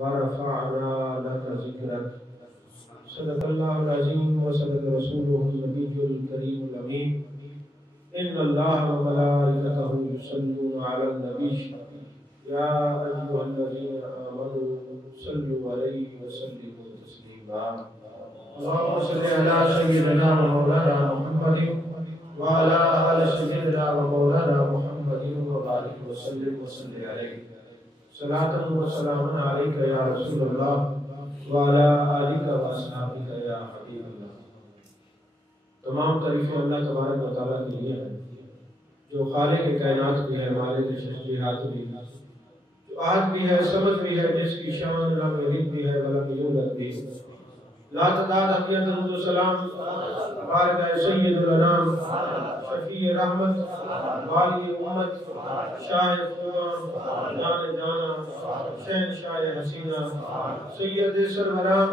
ورفعنا لك ذكرك صدق الله العظيم وصدق رسوله النبي الكريم الأمين إن الله وملائكته يصلون على النبي يا أيها الذين آمنوا صلوا عليه وسلموا تسليما اللهم صل على سيدنا ومولانا محمد وعلى آل سيدنا ومولانا محمد وبارك وسلم عليه صلاة وسلام عليك يا رسول الله وعلى آلك وأصحابك يا حبيب الله. تمام تعریفیں اللہ تبارک و تعالیٰ کے لیے ہیں جو خالق کائنات بھی ہے، مالک تشریحات بھی ہے، جو آج بھی ہے، سمجھ بھی ہے، جس کی شان لم یلد بھی ہے ولم یولد بھی. لا تعداد حقیقت درود و سلام بارک سید الانام شفیع رحمت والی امت شاہد قوام جان جانا شہنشاہ حسینہ سید سروران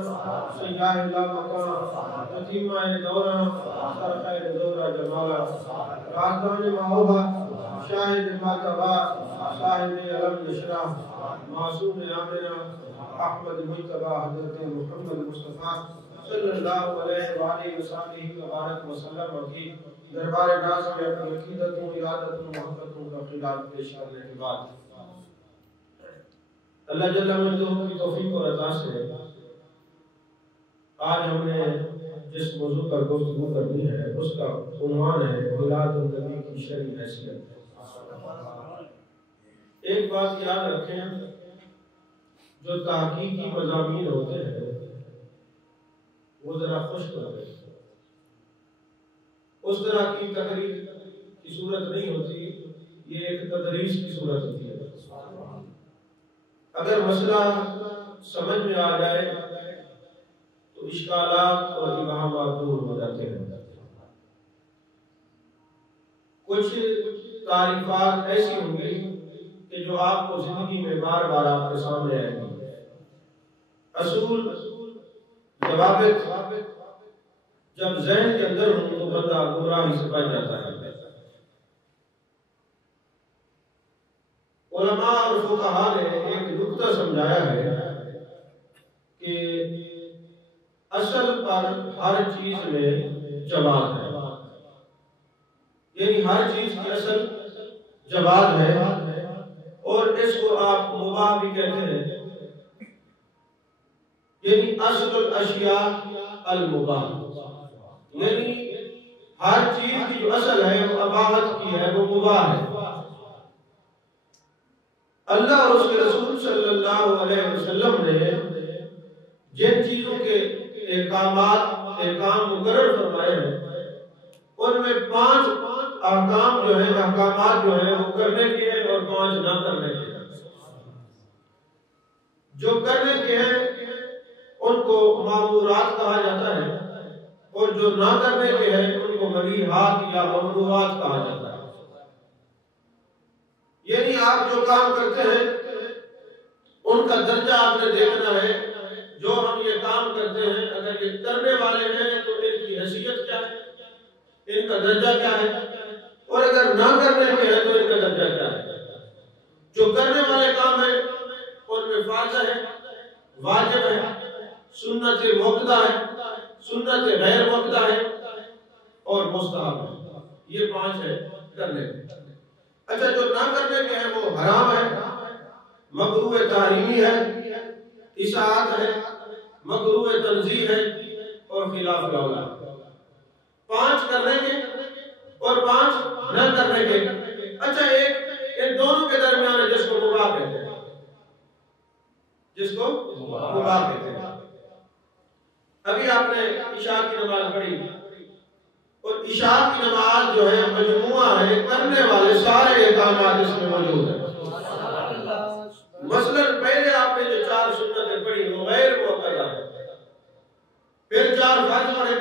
سیاہ لا مقام یتیمہ دورہ سرخیر دورہ جمالہ رازدان محبہ شاہد ماتبہ صاحب علم نشرہ معصوم آمنہ احمد مجتبہ حضرت محمد مصطفیٰ صلی اللہ علیہ وآلہ وسلم وبارک وسلم کی دربار ناز میں اپنی عقیدتوں، ارادتوں، محبتوں کا خلاف پیش کرنے کے بعد اللہ جل مجدہ کی توفیق اور عطا سے آج ہم نے جس موضوع پر گفتگو کرنی ہے اس کا عنوان ہے اولاد النبی کی شرعی حیثیت. ایک بات یاد رکھیں، جو تحقیقی مضامین ہوتے ہیں وہ ذرا خشک ہوتے ہیں، اس طرح کی تقریر کی صورت نہیں ہوتی، یہ ایک تدریس کی صورت ہوتی ہے. اگر مسئلہ سمجھ میں آ جائے تو اشکالات اور ابہامات دور ہو جاتے ہیں. کچھ تعریفات ایسی ہوں گی کہ جو آپ کو زندگی میں بار بار آپ کے سامنے آئیں گی. اصول ضوابط جب ذہن کے اندر ہوں تو بندہ گمراہی سے بچ جاتا ہے. علماء اور فقہاء نے ایک نکتہ سمجھایا ہے کہ اصل پر ہر چیز میں جواز ہے، یعنی ہر چیز کی اصل جواز ہے اور اس کو آپ مباح بھی کہتے ہیں، یعنی اصل الاشیاء المباح، یعنی ہر چیز کی جو اصل ہے وہ اباحت کی ہے، وہ مباح ہے. اللہ اور اس کے رسول صلی اللہ علیہ وسلم نے جن چیزوں کے احکام مقرر فرمائے ہیں ان میں 5 احکام جو ہیں، احکامات جو ہیں وہ کرنے کے ہیں اور 5 نہ کرنے کے ہیں. جو کرنے کے ہیں ان کو مامورات کہا جاتا ہے اور جو نہ کرنے کے ہیں ان کو مبیحات یا ممنوعات کہا جاتا ہے. یعنی آپ جو کام کرتے ہیں ان کا درجہ آپ نے دیکھنا ہے. جو ہم یہ کام کرتے ہیں اگر یہ کرنے والے ہیں تو ان کی حیثیت کیا ہے، ان کا درجہ کیا ہے، اور اگر نہ کرنے کے ہیں تو ان کا درجہ کیا ہے. جو کرنے والے کام ہیں ان میں فرض ہے، واجب ہے، سنت موقدہ ہے، سنت غیر موقدہ ہے اور مستحب ہے. یہ 5 ہے کرنے کے. اچھا، جو نہ کرنے کے ہیں وہ حرام ہے، مکروہ تحریمی ہے، اشاعت ہے، مکروہ تنزیہ ہے اور خلاف الاولا. 5 کرنے کے اور 5 نہ کرنے کے. اچھا، ایک ان دونوں کے درمیان ہے جس کو مباح کہتے ہیں، جس کو مباح کہتے ہیں. ابھی آپ نے عشاء کی نماز پڑھی اور عشاء کی نماز جو ہے مجموعہ ہے، کرنے والے سارے احکامات اس میں موجود ہیں. مثلا پہلے آپ نے جو 4 سنتیں پڑھی وہ غیر موقدہ ہے، پھر 4 فرض پڑھے،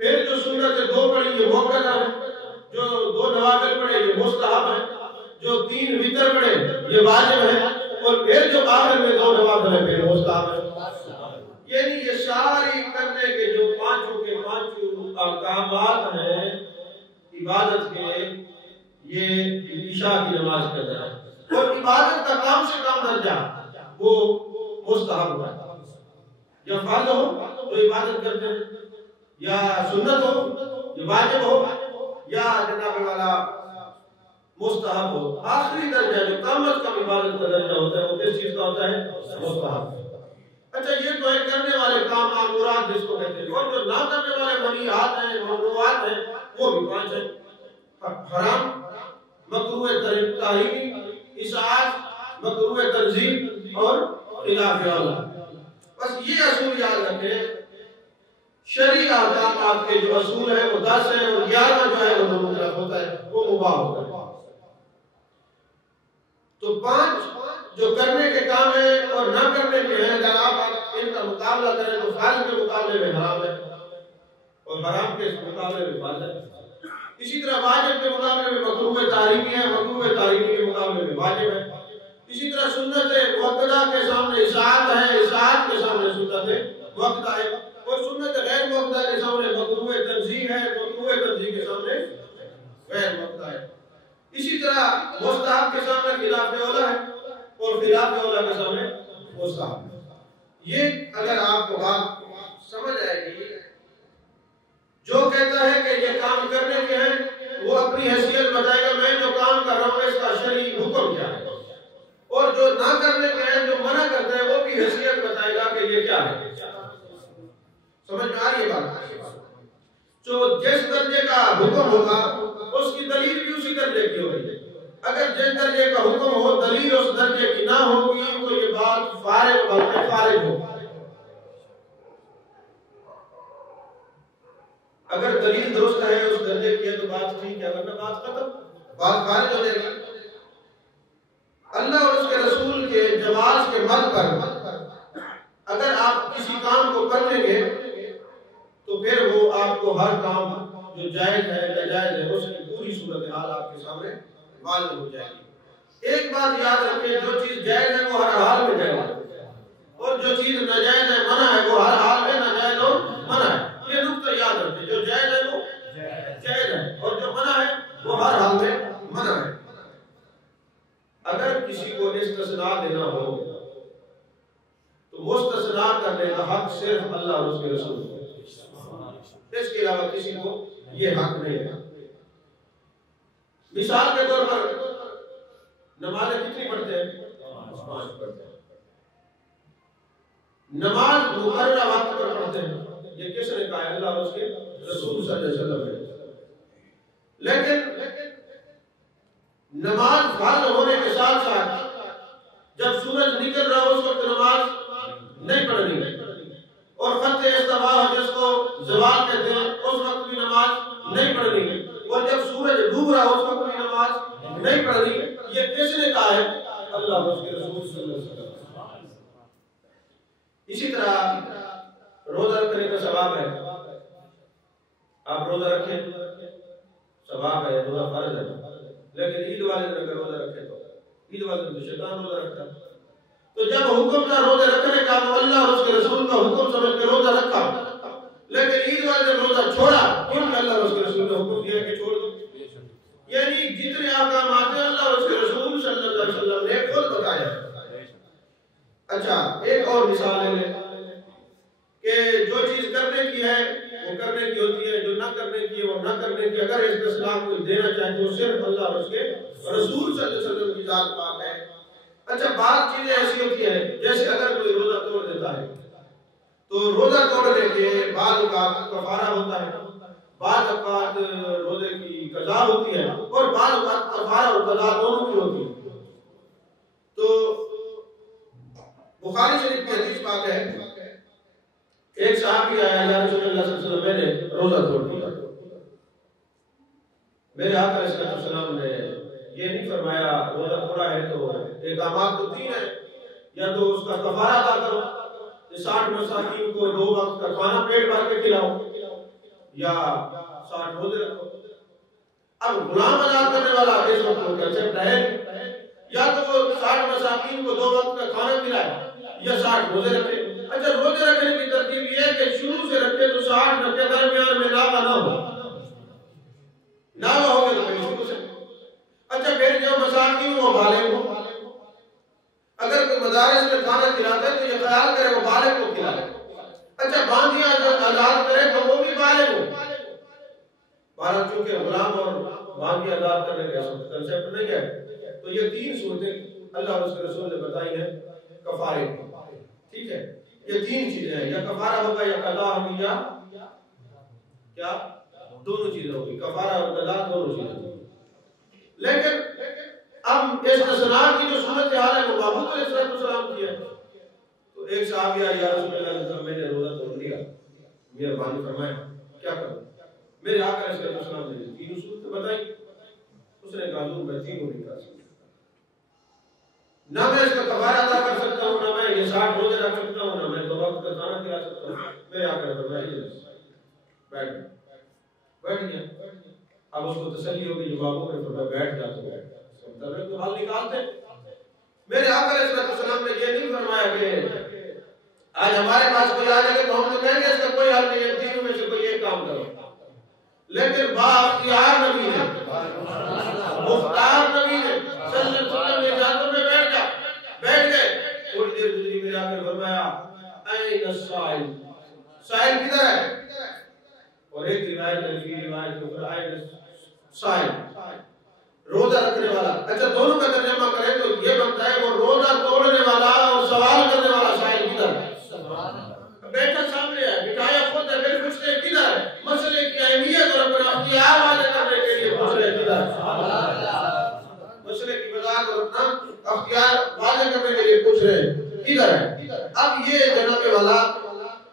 پھر جو سنتیں 2 پڑھی یہ موقدہ ہے، جو 2 نوافل پڑھے یہ مستحب ہے، جو 3 وتر پڑھے یہ واجب ہے، اور پھر جو آخر میں 2 نوافل ہے پھر مستحب ہے. یعنی یہ ساری کرنے کے جو 5 کے 5 احکامات ہیں عبادت کے، یہ عشاء کی نماز کا درجہ. اور عبادت کا کام سے کام درجہ وہ مستحب ہے، یا فرض ہو جو عبادت کرتے ہیں، یا سنت ہو جو واجب ہو، یا جناب والا مستحب ہو۔ آخری درجہ جو کم از کم عبادت کا درجہ ہوتا ہے وہ کس چیز کا ہوتا ہے؟ مستحب۔ اچھا یہ تو ہے کرنے والے کام معمورات جس کو کہتے ہیں، اور جو نہ کرنے والے منہیات ہیں، ممنوعات ہیں، وہ بھی 5 ہیں: حرام، مکروہ تحریمی، اشاعت، مکروہ تنزیہ اور خلاف اولا۔ بس یہ اصول یاد رکھیں، شرعی احکامات کے جو اصول ہیں وہ 10 ہیں، اور 11 جو ہے وہ دونوں طرف ہوتا ہے، وہ مباح ہوتا ہے۔ تو 5 جو کرنے کے کام ہیں اور نہ کرنے کے ہیں، اگر آپ ان کا مقابلہ کریں تو فرض کے مقابلے میں حرام ہے اور حرام کے مقابلے میں فرض ہے۔ اسی طرح واجب کے مقابلے میں مکروہ تحریمی ہے، مکروہ تحریمی کے مقابلے میں واجب ہے۔ اسی طرح سنت مؤکدہ کے سامنے اشاعت ہے، اشاعت کے سامنے سنت مؤکدہ ہے، اور سنت غیر مؤکدہ کے سامنے مکروہ تنزیہ ہے، مکروہ تنزیہ کے سامنے غیر مؤکدہ ہے۔ اسی طرح مستحب کے سامنے خلاف اولا ہے، اور خلاف اولا کے سامنے مستحب ہے۔ یہ اگر آپ کو بات سمجھ آئے گی، جو کہتا ہے کہ یہ کام کرنے کے ہیں وہ اپنی حیثیت بتائے گا، میں جو کام کر رہا ہوں اس کا شرعی حکم کیا ہے، اور جو نہ کرنے کے ہیں، جو منع کرتا ہے، وہ بھی حیثیت بتائے گا کہ یہ کیا ہے۔ سمجھ میں آ رہی ہے بات؟ جو جس درجے کا حکم ہوگا اس کی دلیل بھی اسی درجے کی ہوگی۔ اگر جس درجے کا حکم ہو دلیل اس درجے کی نہ ہوگی تو یہ بات فارغ ہو۔ اگر دلیل درست ہے اس درجے کی ہے تو بات ٹھیک ہے، ورنہ بات ختم، بات خارج ہو جائے گی۔ اللہ اور اس کے رسول کے جواز کے مد پر اگر آپ کسی کام کو کر لیں گے تو پھر وہ آپ کو ہر کام جو جائز ہے ناجائز ہے اس کی پوری صورتحال آپ کے سامنے معلوم ہو جائے گی۔ ایک بات یاد رکھیں، جو چیز جائز ہے وہ ہر حال میں جائز ہے، اور جو چیز ناجائز ہے منع ہے وہ ہر حال میں ناجائز اور منع ہے۔ یہ نقطہ یاد رکھیں، جو جائز ہے وہ جائز ہے، اور جو منع ہے وہ ہر حال میں منع ہے۔ اگر کسی کو استثناء دینا ہو تو مستثناء کرنے کا حق صرف اللہ اور اس کے رسول کو، اس کے علاوہ کسی کو یہ حق نہیں ہے۔ مثال کے طور پر نمازیں کتنی پڑھتے ہیں؟ 5 پڑھتے ہیں۔ نماز مقررہ وقت پر پڑھتے ہیں، یہ کس نے کہا ہے؟ اللہ اور اس کے رسول صلی اللہ علیہ وسلم نے۔ لیکن نماز فرض ہونے کے ساتھ ساتھ جب سورج نکل رہا ہو اس وقت نماز نہیں پڑھنی ہے، اور خط استوا ہو جس کو زوال کہتے ہیں اس وقت بھی نماز نہیں پڑھنی ہے، اور جب سورج ڈوب رہا ہو اس وقت بھی نماز نہیں پڑھنی۔ یہ کس نے کہا ہے؟ اللہ اور اس کے رسول صلی اللہ علیہ وسلم۔ اسی طرح روزہ رکھنے کا ثواب ہے، آپ روزہ رکھیں ثواب ہے، روزہ فرض ہے، لیکن عید والے دن اگر روزہ رکھے تو عید والے دن تو شیطان روزہ رکھتا ہے۔ تو جب حکم تھا روزہ رکھنے کا تو اللہ اور اس کے رسول کا حکم سمجھ کے روزہ رکھا، لیکن عید والے دن روزہ چھوڑا کیونکہ اللہ اور اس کے رسول نے حکم دیا کہ چھوڑ دو۔ یعنی جتنے احکامات ہیں اللہ اور اس کے رسول صلی اللہ علیہ وسلم نے خود بتایا۔ اچھا ایک اور مثال ہے کہ جو چیز کرنے کی ہے وہ کرنے کی ہوتی ہے، جو نہ کرنے کی ہے وہ نہ کرنے کی۔ اگر استثناء کوئی دینا چاہے تو صرف اللہ اور اس کے رسول صلی اللہ علیہ وسلم کی ذات پاک ہے۔ اچھا بعض چیزیں ایسی ہوتی ہیں جیسے اگر کوئی روزہ توڑ دیتا ہے تو روزہ توڑنے کے بعد اوقات کفارہ ہوتا ہے، بعض اوقات روزے کی قضا ہوتی ہے، اور بعض اوقات کفارہ اور قضا دونوں کی ہوتی ہے۔ تو بخاری شریف کی حدیث پاک ہے، ایک صحابی آیا، یا رسول اللہ صلی اللہ علیہ وسلم میں نے روزہ توڑ دیا۔ میرے آقا علیہ السلام نے یہ نہیں فرمایا روزہ توڑا ہے تو احکامات تو 3 ہیں، یا تو اس کا کفارہ ادا کرو، 60 مساکین کو 2 وقت کا کھانا پیٹ بھر کے کھلاؤ، یا 60 روزے رکھو۔ اب غلام ادا کرنے والا اس وقت کو کنسپٹ ہے، یا تو وہ 60 مساکین کو 2 وقت کا کھانا کھلائے یا 60 روزے رکھے۔ اچھا روزے رکھنے کی ترتیب یہ ہے کہ شروع سے رکھے تو 60 رکھے، درمیان میں ناوا نہ ہو، ناوا ہو گیا تو شروع سے۔ اچھا پھر جو مساکین وہ بالغ ہو، اگر کوئی مدارس میں کھانا کھلاتے ہیں تو یہ خیال کرے وہ بالغ کو کھلائے. اچھا باندیاں آزاد کرے تو وہ بھی بالغ ہو. بارہ چونکہ غلام اور باندی آزاد کرنے کا کنسیپٹ نہیں ہے تو یہ تین صورتیں اللہ اور اس کے رسول نے بتائی ہیں کفارے. ٹھیک ہے, یہ تین چیزیں ہیں, یا کفارہ ہوگا یا قضا ہوگی یا کیا, دونوں چیزیں ہوگی, کفارہ اور قضا دونوں چیزیں ہوگی. لیکن اب استثناء کی جو صورت حال ہے وہ محمود علیہ السلام کی ہے. تو ایک صحابی آیا یا رسول اللہ علیہ وسلم میں نے روزہ توڑ لیا, مہربانی فرمائے کیا کروں. میرے آقا علیہ السلام نے تین صورتیں بتائی. اس نے کہا میں تینوں نہیں کر سکتا, نہ میں اس کا کفارہ ادا کر سکتا ہوں, نہ میں یہ 60 روزے رکھ سکتا ہوں, نہ میں 2 وقت کا کھانا کھلا سکتا ہوں. میرے آقا نے فرمایا بیٹھ گیا. اب اس کو تسلی ہوگی جو بابوں نے فرمایا بیٹھ جا تو بیٹھ تو حل نکالتے. میرے آقا علیہ السلام نے یہ نہیں فرمایا کہ آج ہمارے پاس کوئی آ جائے تو ہم تو کہیں گے اس کا کوئی حل نہیں ہے, تینوں میں سے کوئی ایک کام کرو. لیکن بااختیار نبی نے, مختار نبی نے صلی اللہ علیہ وسلم نے اجازت میں بیٹھ گئے. تھوڑی دیر گزری, میرے آقا نے فرمایا این السائل, سائل کدھر ہے؟ اور ایک روایت ہے, دوسری روایت ہے این السائل, روزہ رکھنے والا. اچھا دونوں کا ترجمہ کریں تو یہ بنتا ہے وہ روزہ توڑنے والا اور سوال کرنے والا سائل کدھر ہے؟ بیٹھا سامنے ہے, بٹھایا خود ہے, پھر پوچھتے کدھر ہے؟ مسئلے کی اہمیت اور اپنا اختیار واضح کرنے کے لیے پوچھ رہے کدھر ہے, مسئلے کی وضاحت اور اپنا اختیار واضح کرنے کے لیے پوچھ رہے کدھر ہے. اب یہ جناب والا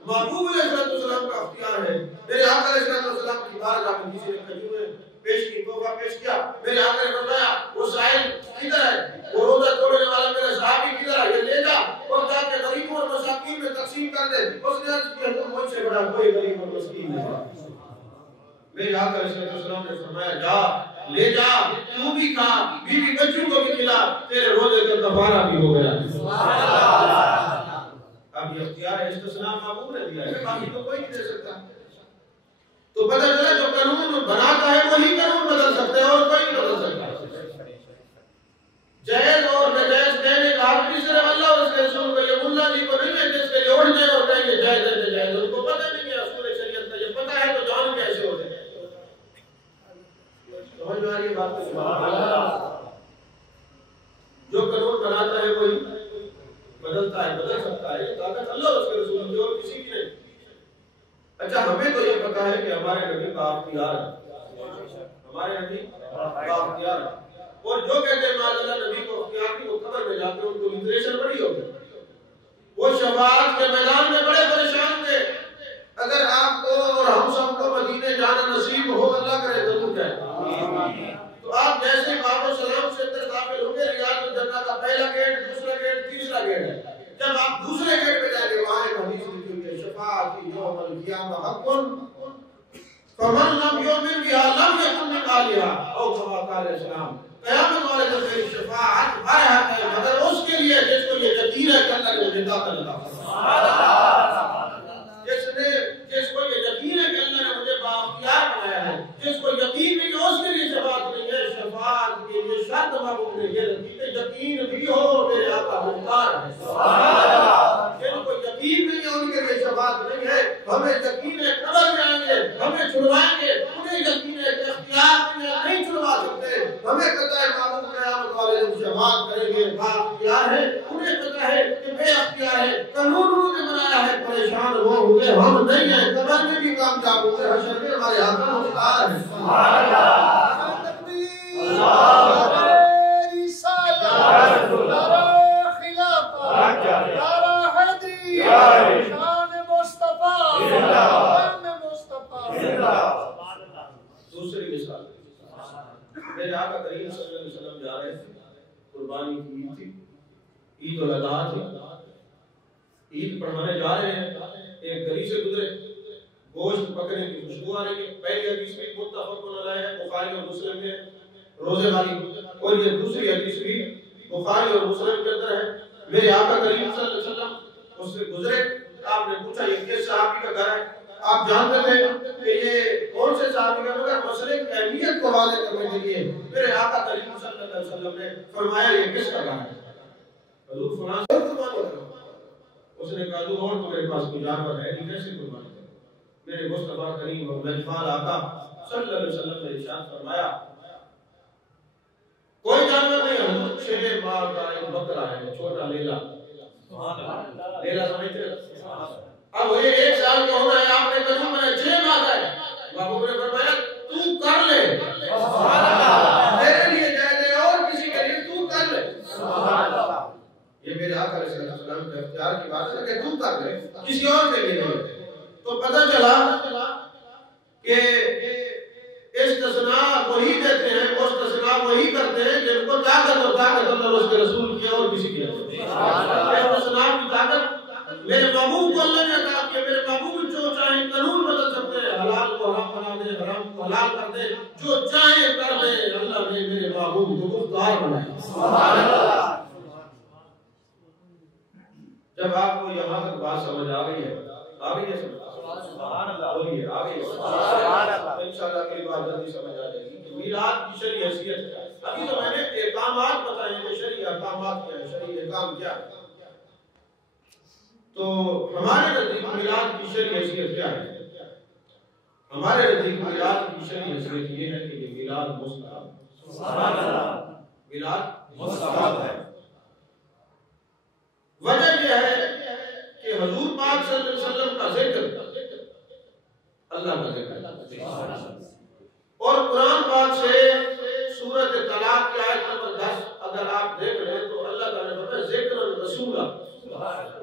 محبوب علیہ السلام کا اختیار ہے. میرے آقا علیہ السلام کی بارگاہ میں کسی نے کھجوریں پیش کی, تحفہ پیش کیا. میرے آقا نے فرمایا وہ سائل کدھر ہے, وہ روزہ توڑنے والا میرا صحابی کدھر ہے, یہ لے جا اور جا کے غریبوں اور مساکین میں تقسیم کر دے. اس نے عرض کیا تو مجھ سے بڑا کوئی غریب اور مسکین نہیں. میرے آقا علیہ السلام نے فرمایا جا لے جا, تو بھی کھا, بیوی بچوں کو بھی کھلا, تیرے روزے کا کفارہ بھی ہو گیا. اب یہ اختیار استثناء محبوب نے دیا ہے, باقی تو کوئی نہیں دے سکتا. تو پتہ چلا جو قانون بناتا ہے وہی قانون بدل سکتا ہے اور کوئی نہیں بدل سکتا. جائز اور ناجائز کہنے کا حق بھی صرف اللہ اور اس کے رسول کو, یہ ملا جی کو نہیں ہے جس کے لیے اٹھ جائے اور کہیں یہ جائز ہے ناجائز. ان کو پتہ نہیں ہے اصول شریعت کا, یہ پتہ ہے تو جان کیسے ہوتے ہیں. سمجھ میں آ رہی ہے بات کو؟ سبحان اللہ. جو قانون بناتا ہے وہی بدلتا ہے, بدل سکتا ہے. یہ طاقت اللہ اور اس کے رسول کی اور کسی کی نہیں. اچھا ہمیں تو یہ پتا ہے کہ ہمارے نبی کا اختیار ہے, ہمارے نبی کا اختیار ہے. اور جو کہتے ہیں معاذ نبی کو اختیار کی, وہ قبر میں جاتے ہیں ان کو لٹریشن بڑی ہوگی, وہ شفاعت کے میدان میں بڑے پریشان تھے. اگر آپ کو اور ہم سب کو مدینے جانا نصیب ہو, اللہ کرے ضرور جائے, تو آپ جیسے باب و سلام سے اندر داخل ہوں گے, ریاض الجنہ کا پہلا گیٹ, دوسرا گیٹ, تیسرا گیٹ ہے. جب آپ دوسرے گیٹ پہ جائیں گے وہاں ایک حدیث لکھی ہوئی ہے شفاعت یوم القیامہ حق فمن لم یؤمن بها لم یکن من اہلها او کما قال السلام. قیامت والے دن میری شفاعت ہر حق ہے مگر اس کے لیے جس کو یہ یقین ہے کہ اللہ کو زندہ کر اللہ. سبحان اللہ. جس کو یہ یقین ہے کہ اللہ نے مجھے بااختیار بنایا ہے, جس کو یقین نہیں ہے اس کے لیے شفاعت نہیں ہے. شفاعت کے لیے شرط محبوب نے یہ رکھی کہ یقین بھی ہو میرے آقا مختار ہے. سبحان اللہ. جن کو یقین نہیں ہے ان کے لیے شفاعت نہیں ہے. ہمیں یقین ہے قبر میں آئیں گے, ہمیں چھڑوائیں گے, انہیں یقین ہے کہ اختیار نہیں چھڑوا سکتے. ہمیں پتہ ہے محبوب قیامت والے دن شفاعت کریں گے, بااختیار ہے. انہیں پتہ ہے کہ بے اختیار ہے, قانون نے بنایا ہے, پریشان وہ ہوئے, ہم نہیں ہیں. قبر میں بھی کامیاب ہوئے, حشر میں ہمارے آقا مختار ہے. سبحان اللہ. تکبیر, اللہ رسالت, نعرہ خلافت, نعرہ حیدری, شان مصطفیٰ, شان مصطفیٰ. دوسری مثال, میرے آقا کریم صلی اللہ علیہ وسلم جا رہے تھے, قربانی کی عید تھی, عید الاضحیٰ تھی, عید پڑھانے جا رہے ہیں. ایک گلی سے گزرے, گوشت پکنے کی خوشبو آ رہی ہے. پہلی حدیث بھی متفق علیہ ہے, بخاری اور مسلم میں, روزے والی, اور یہ دوسری حدیث بھی بخاری اور مسلم کے اندر ہے. میرے آقا کریم صلی اللہ علیہ وسلم اس سے گزرے, آپ نے پوچھا یہ کس صحابی کا گھر ہے؟ آپ جانتے تھے کہ یہ کون سے صحابی کا گھر ہے؟ مسئلے کی اہمیت کو واضح کرنے کے لیے میرے آقا کریم صلی اللہ علیہ وسلم نے فرمایا یہ کس کا گھر ہے؟ حضور فرمایا قربانی کرو. اس نے کہا تو اور تو میرے پاس کوئی جانور ہے نہیں, کیسے قربانی کروں؟ میرے مصطفیٰ کریم اور لجپال آقا صلی اللہ علیہ وسلم نے ارشاد فرمایا کوئی جانور نہیں ہے, شیر مار کا ایک بکرا ہے, چھوٹا لیلا. لیلا سمجھتے ہیں؟ اب یہ 1 سال کا ہونا ہے, آپ نے قانون بنایا 6 ماہ کا ہے. باپو نے فرمایا تو کر لے, میرے لیے جائز ہے اور کسی کے لیے تو کر لے. یہ میرے آقا علیہ السلام کے اختیار کی بات ہے کہ تو کر لے, کسی اور کے لیے نہیں. تو پتہ چلا کہ استثناء وہی دیتے ہیں, مستثناء وہی کرتے ہیں جن کو طاقت اللہ اور اس کے رسول کی اور کسی کی. استثناء کی طاقت میرے محبوب کو اللہ نے عطا کی. میرے محبوب جو چاہیں قانون بدل سکتے ہیں, حلال کو حرام بنا دیں, حرام کو حلال کر دیں, جو چاہیں کر دیں. اللہ نے میرے محبوب کو مختار بنایا. سبحان اللہ. جب آپ کو یہاں تک بات سمجھ آ گئی ہے, آ گئی ہے سمجھ, سبحان اللہ, بولیے آ گئی ہے سبحان اللہ. انشاءاللہ اگلی بار جلدی سمجھ آ جائے گی کہ میلاد کی شرعی حیثیت کیا ہے. ابھی تو میں نے احکامات بتائے کہ شرعی احکامات کیا ہے, شرعی احکام کیا ہے. تو ہمارے نزدیک میلاد کی شرعی حیثیت کیا ہے؟ ہمارے نزدیک میلاد کی شرعی حیثیت یہ ہے کہ یہ میلاد مستحب, سبحان اللہ, میلاد مستحب ہے. وجہ یہ ہے کہ حضور پاک صلی اللہ علیہ وسلم کا ذکر اللہ کا ذکر ہے. اور قرآن پاک سے سورۃ طلاق کی آیت نمبر 10 اگر آپ دیکھ رہے ہیں تو اللہ تعالیٰ نے فرمایا ذکر الرسول,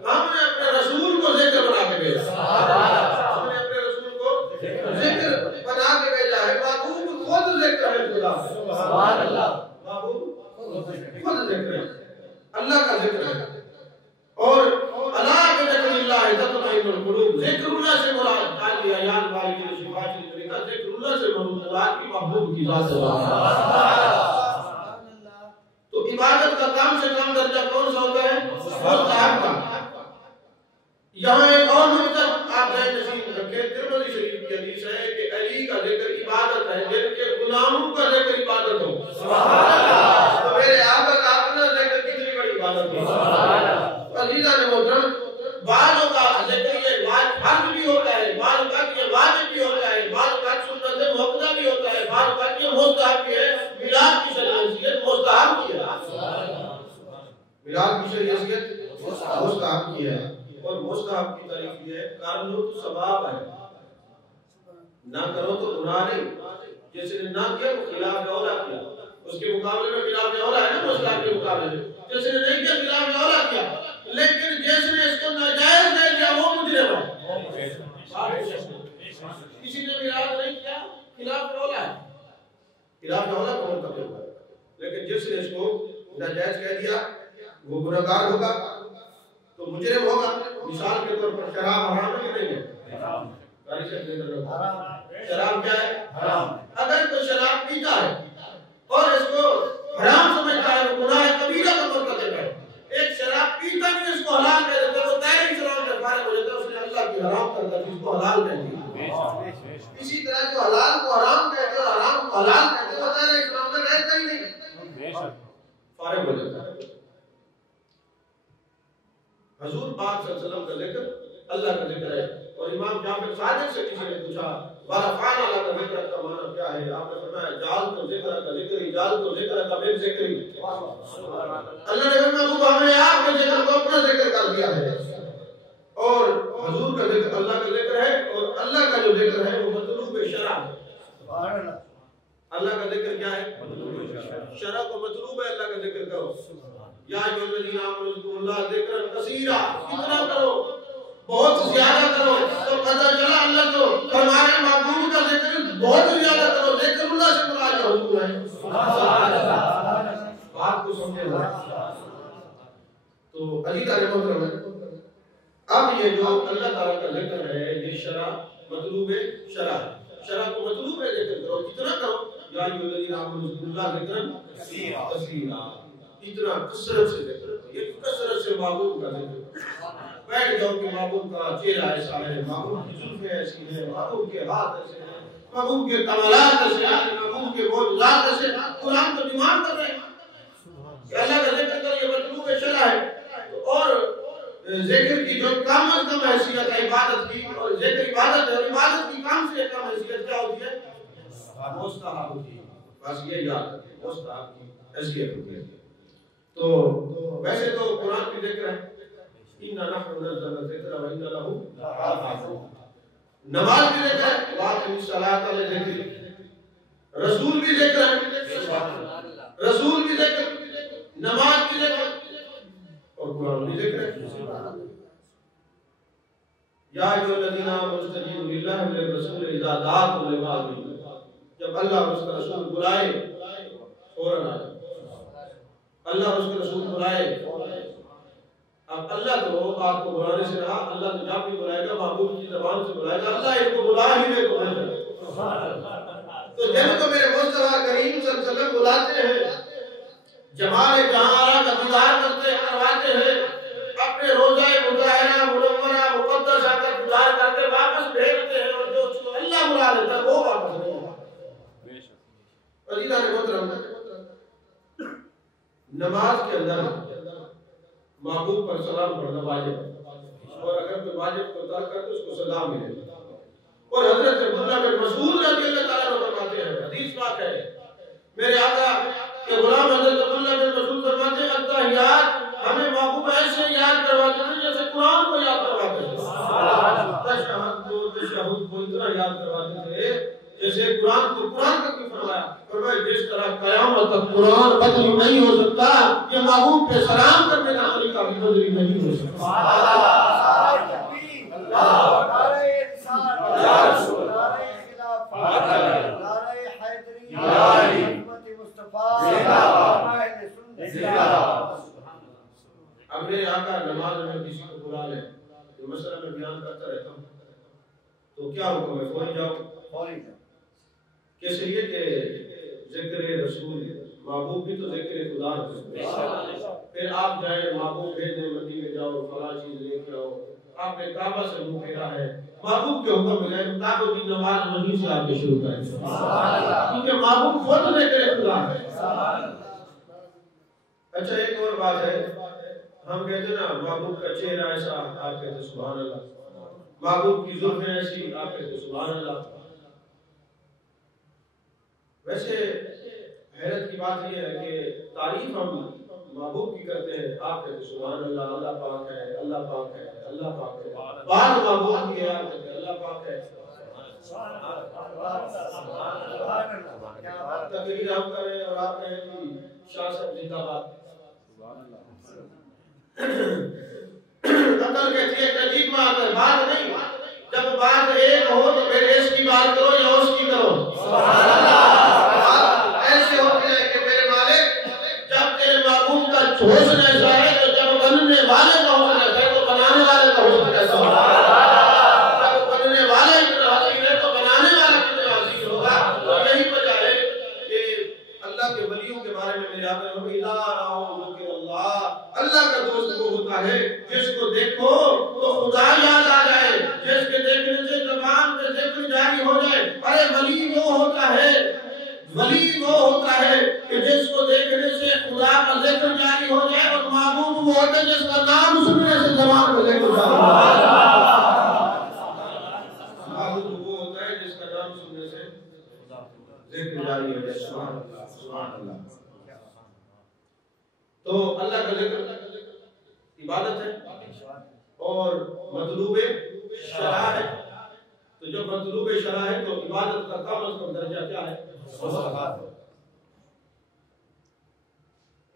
ہم نے اپنے رسول کو ذکر بنا کے بھیجا. ہم نے اپنے رسول کو ذکر بنا کے بھیجا ہے. محبوب خود ذکر ہے خدا, سبحان اللہ. محبوب خود ذکر ہے, اللہ کا ذکر ہے. اور الا بذکر اللہ تطمئن القلوب, ذکر اللہ سے مراد قاضی عیاض والی کی شفاعت کی طریقہ ذکر اللہ سے مراد کی محبوب کی ذات ہے. تو عبادت کا کام سے کام درجہ کون سا ہوتا ہے؟ مستحب کا. یہاں ایک اور نقطہ آپ ذہن نشین رکھیں, ترمذی شریف کی حدیث ہے کہ علی کا ذکر عبادت ہے جن کے غلاموں کا ذکر عبادت ہو. سبحان اللہ. تو میرے آقا کا اپنا ذکر کتنی بڑی عبادت ہے. سبحان اللہ. عزیزان محترم, بعضوں کا ذکر یہ فرض بھی ہوتا ہے, بعضوں کا یہ واجب بھی ہوتا ہے, بعضوں کا سنت مؤکدہ بھی ہوتا ہے, بعضوں کا یہ مستحب بھی ہے. میلاد کی شرعی حیثیت مستحب کی ہے. میلاد کی شرعی حیثیت مستحب کی ہے. اور مستحب کی تعریف یہ ہے کر لو تو ثواب ہے, نہ کرو تو گناہ نہیں. جس نے نہ کیا وہ خلاف اولا کیا, اس کے مقابلے میں خلاف اولا ہے نا مستحب کے مقابلے میں. جس نے نہیں کیا خلاف اولا کیا, لیکن جس نے اس کو ناجائز دے دیا وہ مجرم ہے. کسی نے میلاد نہیں کیا خلاف اولا ہے, خلاف اولا کو مرتکب ہوا ہے, لیکن جس نے اس کو ناجائز کہہ دیا وہ گنہگار ہوگا, تو مجرم ہوگا. مثال کے طور پر شراب حرام ہے کہ نہیں ہے؟ شراب کیا ہے؟ حرام. اگر کوئی شراب پیتا ہے اور اس کو حرام سمجھتا ہے, وہ گناہ کبیرہ کا مرتکب ہے. ایک شراب پیتا نہیں اس کو حلال کہہ دیتا, وہ دائرہ اسلام سے فارغ ہو جاتا ہے, اس نے اللہ کی حرام کر دیا, اس کو حلال کہہ دیا. اسی طرح جو حلال کو حرام کہتے ہیں اور حرام کو حلال کہتے ہیں, وہ دائرہ اسلام میں رہتا ہی نہیں, فارغ ہو جاتا ہے. حضور پاک صلی اللہ علیہ وسلم کا ذکر اللہ کا ذکر ہے. اور امام جعفر صادق سے کسی نے پوچھا ورفعنا اللہ کا ذکر کا معنی کیا ہے؟ آپ نے فرمایا جعل تو ذکر کا ذکر, جعل تو ذکر کا بے ذکری. اللہ نے فرمایا ہم نے آپ کے ذکر کو اپنا ذکر کر دیا ہے. اور حضور کا ذکر اللہ کا ذکر ہے, اور اللہ کا جو ذکر ہے وہ مطلوب شرع ہے. اللہ کا ذکر کیا ہے؟ شرع کو مطلوب ہے, اللہ کا ذکر کرو. یا ایھا الذین آمنوا اذکروا اللہ ذکرا کثیرا, کتنا کرو, بہت زیادہ کرو. تو پتہ چلا اللہ تو ہمارے محبوب کا ذکر بہت زیادہ کرو, ذکر اللہ سے مراد حضور ہے. سبحان اللہ. بات کو سمجھے ذرا. تو عزیزان محترم, اب یہ جو اللہ تعالیٰ کا ذکر ہے یہ شرع مطلوب ہے, شرع شرع کو مطلوب ہے ذکر کرو, کتنا کرو. یا ایھا الذین آمنوا اذکروا اللہ ذکرا کثیرا, اتنا کثرت سے ذکر, یہ کثرت سے محبوب کا ذکر. بیٹھ جاؤ کہ محبوب کا چہرہ ایسا ہے, محبوب کی زلفیں ایسی ہیں, محبوب کے ہاتھ ایسے ہیں, محبوب کے کمالات ایسے ہیں, محبوب کے معجزات ایسے ہیں. قرآن تو ڈیمانڈ کر رہے ہیں کہ اللہ کا ذکر کر, یہ مطلوب شرع ہے. اور ذکر کی جو کم از کم حیثیت ہے عبادت کی، اور ذکر عبادت ہے، اور عبادت کی کم سے کم حیثیت کیا ہوتی ہے؟ مستحب ہوتی ہے. بس یہ یاد رکھیں، مستحب کی حیثیت ہوتی ہے. تو ویسے تو قرآن بھی ذکر ہے، اِنَّا نَحْنُ نَزَّلْنَا الذِّكْرَ وَإِنَّا لَهُ لَحَافِظُونَ. نماز بھی ذکر ہے، وَأَقِمِ الصَّلَاةَ لِذِكْرِي. رسول بھی ذکر ہے، رسول بھی ذکر، نماز بھی ذکر، اور قرآن بھی ذکر ہے. یا ایھا الذین آمنوا استجیبوا للہ وللرسول اذا دعاکم لما یحییکم. جب اللہ اور اس کا رسول بلائے فوراً آ جائے. اللہ اور اس کا رسول بلائے. اب اللہ تو آپ کو بلانے سے رہا، اللہ تو جب بھی بلائے گا محبوب کی زبان سے بلائے گا. اللہ ان کو بلا ہی لے تو تو جن کو میرے مصطفیٰ کریم صلی اللہ علیہ وسلم بلاتے ہیں، جمال جہاں کا دیدار کرواتے ہیں، اپنے روضہ مطہرہ منورہ مقدسہ کا دیدار کر کے واپس بھیجتے ہیں، اور جو اس کو اللہ بلا لیتا ہے وہ واپس نہیں آتا. عزیزان محترم، نماز کے اندر محبوب پر سلام پڑھنا واجب ہے، اور اگر کوئی واجب کو ترک کرے تو اس کو سزا ملے. اور حضرت عبداللہ بن مسعود رضی اللہ تعالیٰ عنہ فرماتے ہیں، حدیث پاک ہے، میرے آقا کے غلام حضرت عبداللہ بن مسعود فرماتے ہیں التحیات ہمیں محبوب ایسے یاد کرواتے تھے جیسے قرآن کو یاد کرواتے تھے. تشہد کو اتنا یاد کرواتے تھے جیسے قرآن کو. قرآن کا کیوں فرمایا؟ فرمایا جس طرح قیامت تک قرآن بدل نہیں ہو سکتا، یہ محبوب پہ سلام کرنے کا طریقہ بھی بدل نہیں ہو سکتا. اب میرے آقا نماز میں کسی کو بلا لے، جو مسئلہ میں بیان کرتا رہتا ہوں، تو کیا حکم ہے؟ فوری جاؤ. کس لیے کہ ذکر رسول محبوب بھی تو ذکر خدا ہے. پھر آپ جائیں محبوب بھیجنے مدینے جاؤ فلاں چیز لے کے آؤ، آپ نے کعبہ سے منہ پھیرا ہے. محبوب کے حکم ملے کتابوں کی نماز وہیں سے آپ کے شروع کریں، کیونکہ محبوب خود ذکر خدا ہے. اچھا ایک اور بات ہے، ہم کہتے ہیں نا محبوب کا چہرہ ایسا، آپ کہتے ہیں سبحان اللہ. محبوب کی زلفیں ایسی، آپ کہتے ہیں سبحان اللہ. ویسے حیرت کی بات یہ ہے کہ تعریف ہم محبوب کی کرتے ہیں، آپ کہتے ہیں سبحان اللہ، اللہ پاک ہے، اللہ پاک ہے، اللہ پاک ہے. بعد محبوب کی آپ کہتے ہیں اللہ پاک ہے. تقریر ہم کریں اور آپ کہیں کہ شاہ صاحب زندہ باد. قتل کہتی ہے عجیب بات ہے، بات نہیں. جب بات ایک ہو تو پھر اس کی بات کرو یا اس کی کرو. ایسے ہوتی ہے کہ میرے مالک جب تیرے محبوب کا حسن ایسا ہے تو جب بننے والے کا حسن ایسا ہے تو بنانے والے کا حسن کیسا ہوگا؟ جب بننے والے اتنا حسین ہے تو بنانے والا کتنا حسین ہوگا. تو یہی وجہ ہے کہ اللہ کے ولیوں کے بارے میں میرے آپ نے اللہ کا دوست وہ ہوتا ہے جس کو دیکھو تو خدا یاد آ جائے، جس کے دیکھنے سے زبان پہ ذکر جاری ہو جائے. ارے ولی وہ ہوتا ہے، ولی وہ ہوتا ہے کہ جس کو دیکھنے سے خدا کا ذکر جاری ہو جائے، اور محبوب وہ ہوتا ہے جس کا نام سننے سے زبان پہ ذکر جاری ہو جائے. محبوب وہ ہوتا ہے جس کا نام سننے سے ذکر جاری ہو جائے. سبحان اللہ، سبحان اللہ. تو اللہ کا ذکر عبادت ہے اور مطلوب شرع ہے. تو جب مطلوب شرع ہے تو عبادت کا کم از کم درجہ کیا ہے؟ مستحب.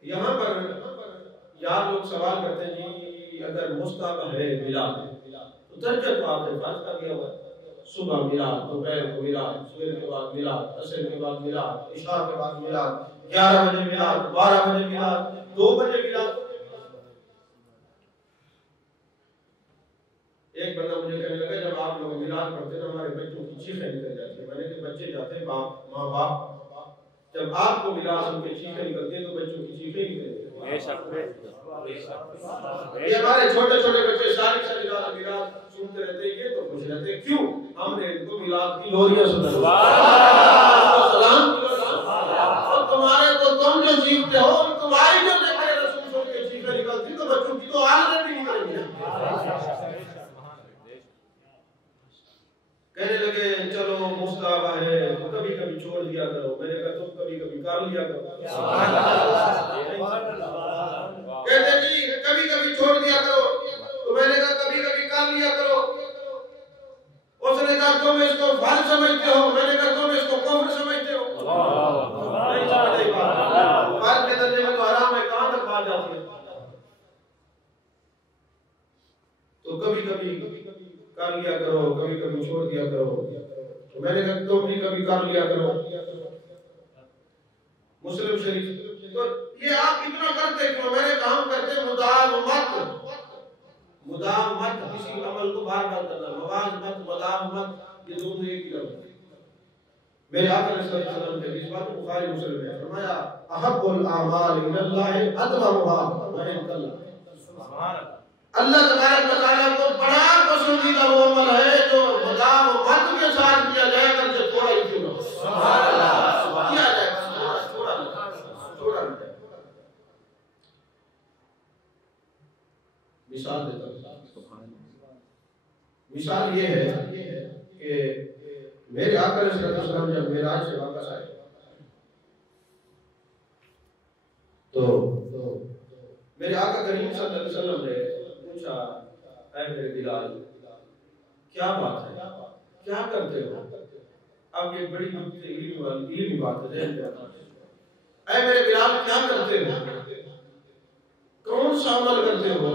یہاں پر یار لوگ سوال کرتے ہیں جی اگر مستحب ہے میلاد تو درجہ تو آپ نے فرض کر دیا ہوا ہے. صبح میلاد، دوپہر کو میلاد، صبح کے بعد میلاد، عصر کے بعد میلاد، عشاء کے بعد میلاد، 11 بجے میلاد، 12 بجے میلاد، 2 بجے میلاد. ایک بندہ مجھے کہنے لگا جب آپ لوگ میلاد پڑھتے ہیں ہمارے بچوں کی چیخیں نکل جاتی ہیں. میں نے کہا بچے جاتے ہیں ماں باپ، جب آپ کو میلاد ان کے چیخیں نکلتی ہیں تو بچوں کی چیخیں نکلتی ہیں. یہ ہمارے چھوٹے چھوٹے بچے ساری رات میلاد سنتے رہتے ہیں، یہ تو خوش رہتے ہیں. کیوں؟ ہم نے ان کو میلاد کی لوریاں سنائی، سلام کی لوریاں. اور تمہارے تو تم جو چیختے ہو تمہاری جو دیکھے رسول کے چیخیں نکلتی تو بچوں کی تو حالت بھی نکلیں گی. کہنے لگے چلو مستحب ہے تو کبھی کبھی چھوڑ دیا کرو. میں نے کہا تم کبھی کبھی کر لیا کرو. کہتے جی کبھی کبھی چھوڑ دیا کرو. تو میں نے کہا کبھی کبھی کر لیا کرو. اس نے کہا تم اس کو فرض سمجھتے ہو. میں نے کہا تم اس کو کفر سمجھتے ہو. نہیں سمجھ نہیں بات. فرض کے درجے میں تو حرام ہے, کہاں تک بات جاتی ہے. تو کبھی کبھی کر لیا کرو, کبھی کبھی چھوڑ دیا کرو. تو میں نے کہا تم بھی کبھی کر لیا کرو. مسلم شریف. تو یہ آپ اتنا کرتے کیوں؟ میں نے کہا ہم کرتے مداومت. مداومت کسی عمل کو بار بار کرنا. مواظبت, مداومت, یہ دونوں ایک ہی لفظ. میرے آقا صلی اللہ علیہ وسلم نے اس بات بخاری مسلم میں فرمایا احب الاعمال الی اللہ ادومها وان قل. اللہ تبارک و تعالیٰ کو بڑا پسندیدہ وہ عمل ہے جو مداومت کے ساتھ کیا جائے گا, جو تھوڑا ہی کیوں نہ ہو. سبحان اللہ. کیا جائے گا تھوڑا نہیں. مثال دیتا ہوں. مثال یہ ہے کہ میرے آقا صلی اللہ علیہ وسلم جب معراج سے واپس آئے تو میرے آقا کریم صلی اللہ علیہ وسلم نے پوچھا اے میرے بلال کیا بات ہے, کیا کرتے ہو؟ اب یہ بڑی علمی بات ہے. اے میرے بلال کیا کرتے ہو, کون سا عمل کرتے ہو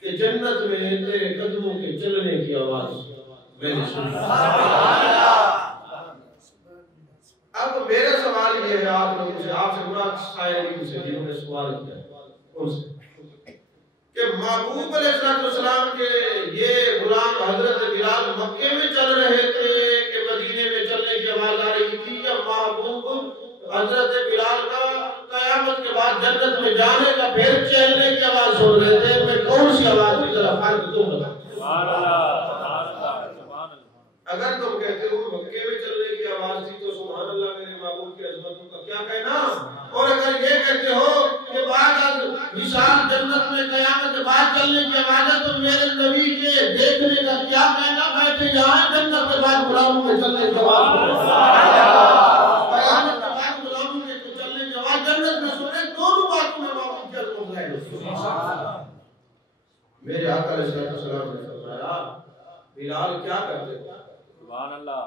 کہ جنت میں تیرے قدموں کے چلنے کی آواز میں نے سنی. اب میرا سوال یہ ہے آپ لوگوں سے, آپ سے برا شاعرین سے جنہوں نے سوال کیا ان سے کہ محبوب علیہ السلام کے یہ غلام حضرت بلال مکے میں چل رہے تھے کہ مدینے میں چلنے کی آواز آ رہی تھی, یا محبوب حضرت بلال کا قیامت کے بعد جنت میں جانے کا پھر چلنے کی آواز سن رہے تھے؟ میں کون سی آواز کی طرف فرق تم بتا. اگر تم کہتے ہو مکے میں چلنے کی آواز تھی تو سبحان اللہ میرے محبوب کی عظمتوں کا کیا کہنا. اور اگر یہ کہتے ہو کہ بعد از وصال جنت میں قیامت کے بعد چلنے کی آواز ہے تو میرے نبی کے دیکھنے کا کیا کہنا. بیٹھے یہاں جنت کے بعد غلاموں میں چلنے کی آواز, قیامت کے بعد غلاموں میں چلنے کی آواز جنت میں سنے, دونوں باتوں میں محبوب کی عظمت ظاہر ہوتی ہے. میرے آقا علیہ السلام نے فرمایا بلال کیا کرتے ہو؟ سبحان اللہ.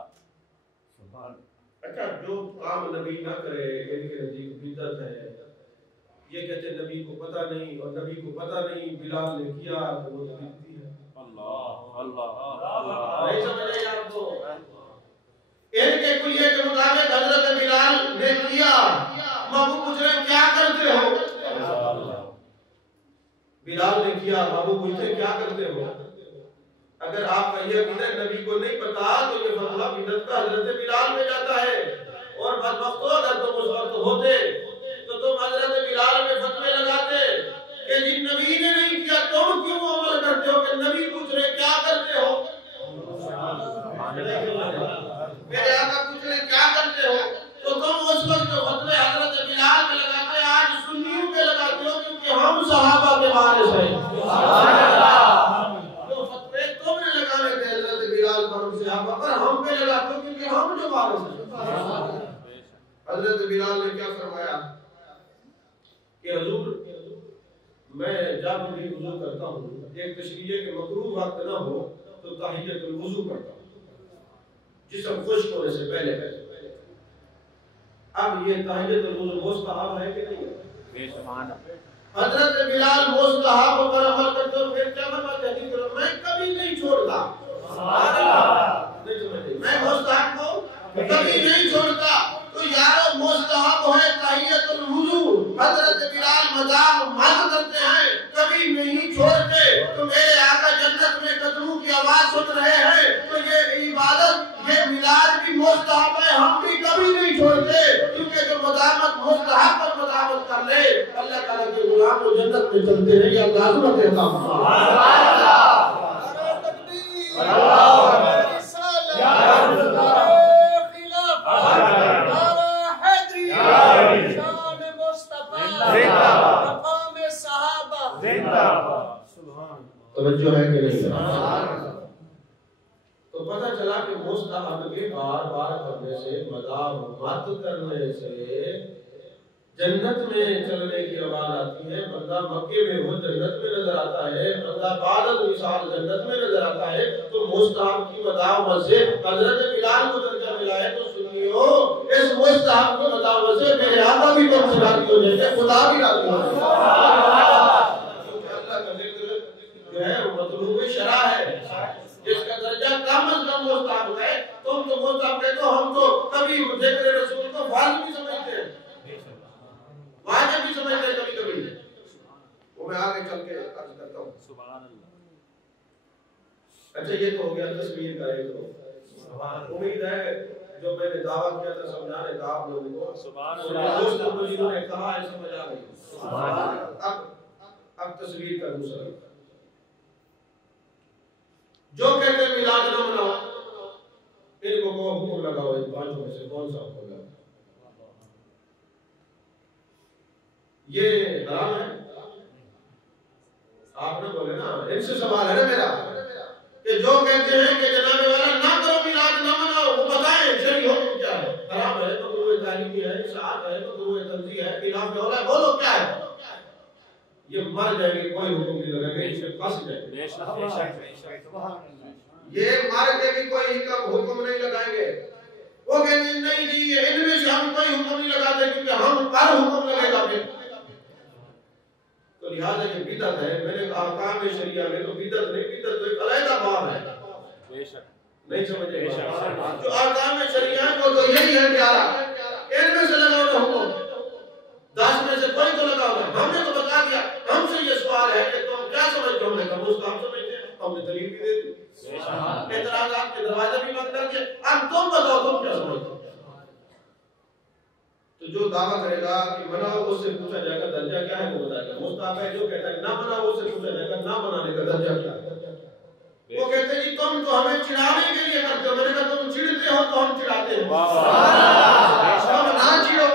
اچھا جو کام نبی نہ کرے ان کے نزدیک بدعت ہے. یہ کہتے نبی کو پتہ نہیں, اور نبی کو پتہ نہیں بلال نے کیا تو وہ بدعتی ہے. اللہ اللہ اللہ. نہیں سمجھے آپ کو؟ ان کے کلیے کے مطابق حضرت بلال نے کیا. محبوب پوچھ رہے کیا کرتے ہو؟ بلال نے کیا. محبوب پوچھتے کیا کرتے ہو؟ اگر آپ کا یہ عقیدہ نبی کو نہیں پتا تو یہ فتویٰ بدعت کا حضرت بلال میں جاتا ہے. اور بدبختو اگر تم اس وقت ہوتے تو تم حضرت بلال میں فتوے لگاتے کہ جن نبی نے نہیں کیا تم کیوں عمل کرتے ہو. کہ نبی پوچھ رہے کیا کرتے ہو, میرے آقا پوچھ رہے کیا کرتے ہو, تو تم اس وقت جو فتوے حضرت بلال میں لگاتے آج سنیوں پہ لگاتے ہو کیونکہ ہم صحابہ کے وارث ہیں. پر ہم پہ لگاتے ہو کیونکہ ہم جو وارث ہیں. حضرت بلال نے کیا فرمایا کہ حضور میں جب بھی وضو کرتا ہوں ایک تشریح کہ مکروہ وقت نہ ہو تو تحیۃ الوضو کرتا ہوں جسم خشک ہونے سے پہلے. اب یہ تحیۃ الوضو مستحب ہے کہ نہیں ہے؟ حضرت بلال مستحب پر عمل کرتے ہو. پھر کیا فرماتے ہیں میں کبھی نہیں چھوڑتا. میں مستحب کو کبھی نہیں چھوڑتا. تو یارو مستحب ہے تحیۃ الوضو. حضرت بلال مداومت کرتے ہیں کبھی نہیں چھوڑتے. تو میرے آقا جنت میں قدموں کی آواز سن رہے ہیں تو یہ عبادت یہ میلاد بھی مستحب ہے. ہم بھی کبھی نہیں چھوڑتے کیونکہ جو مداومت مستحب پر مداومت کر لے اللہ تعالیٰ کے غلام وہ جنت میں چلتے ہیں. یہ اللہ عظمت عطا توجہ ہے کہ نہیں؟ تو تو پتہ چلا کہ مستحب کے بار بار کرنے سے، مداومت کرنے سے جنت میں چلنے کی آواز آتی ہے. بندہ مکے میں ہو جنت میں نظر آتا ہے، بندہ بعد مثال جنت میں نظر آتا ہے. تو مستحب کی مداومت سے حضرت بلال کو درجہ ملا ہے. تو سنیو، اس مستحب کی مداومت سے میرے آقا بھی تم سے راضی ہو جائیں گے، خدا بھی راضی ہو جائے گا. اللہ کا ذکر جو ہے وہ مطلوب شرع ہے، جس کا درجہ کم از کم مستحب ہے. تم تو مستحب کہتے ہو، ہم تو کبھی ذکر رسول کو فرض بھی سمجھتے ہیں، واجب بھی سمجھتے ہیں کبھی کبھی. وہ میں آگے چل کے عرض کرتا ہوں. سبحان اللہ. اچھا یہ تو ہو گیا تصویر کا ایک تو امید ہے جو میں نے دعویٰ کیا تھا سمجھانے کا آپ لوگوں کو سبحان اللہ دوستوں کو جنہوں نے کہا ہے سمجھ آ گئی. سبحان اللہ. اب تصویر کا دوسرا جو کہتے ہیں میلاد نہ مناؤ، ان کو وہ حکم لگاؤ ان پانچوں میں سے کون سا حکم لگاؤ؟ یہ حرام ہے. آپ نے بولے نا، ان سے سوال ہے نا میرا کہ جو کہتے ہیں کہ جناب والا نہ کرو میلاد نہ مناؤ، وہ بتائیں شرعی حکم کیا ہے؟ حرام ہے، مکروہ تعلیمی ہے، اشاعت ہے، مکروہ تنزیہ ہے، خلاف اولا ہے، بولو کیا ہے؟ یہ مر جائیں گے، کوئی حکم نہیں لگائیں گے، اس سے پھنس جائیں گے. یہ مر کے بھی کوئی حکم نہیں لگائیں گے. وہ کہیں گے نہیں جی ان میں سے ہم کوئی حکم نہیں لگاتے کیونکہ ہم پر حکم لگے گا پھر. تو لہٰذا یہ بدعت ہے. میں نے کہا احکام شریعہ میں تو بدعت نہیں، بدعت تو ایک علیحدہ باب ہے. بے شک نہیں سمجھے جو احکام شریعہ کو تو یہی ہے پیارا، ان میں سے لگاؤ نا حکم، 10 میں سے کوئی تو لگاؤ نا. ہم نے تو بتا دیا. ہم سے یہ سوال ہے کہ تم کیا سمجھتے ہو؟ ہم نے کہا مستحب سمجھتے ہیں. ہم نے دلیل بھی دے دی، اعتراضات کے دروازے بھی بند کر کے. اب تم بتاؤ تم کیا سمجھتے ہو؟ تو جو دعویٰ کرے گا کہ مناؤ، اس سے پوچھا جائے گا درجہ کیا ہے، وہ بتائے گا. مستحب ہے. جو کہتا ہے نہ مناؤ، اس سے پوچھا جائے گا نہ منانے کا درجہ کیا ہے. وہ کہتے ہیں جی تم تو ہمیں چڑھانے کے لیے کرتے ہو. میں نے کہا تم چڑھتے ہو تو ہم چڑھاتے ہیں. تم نہ چڑھو،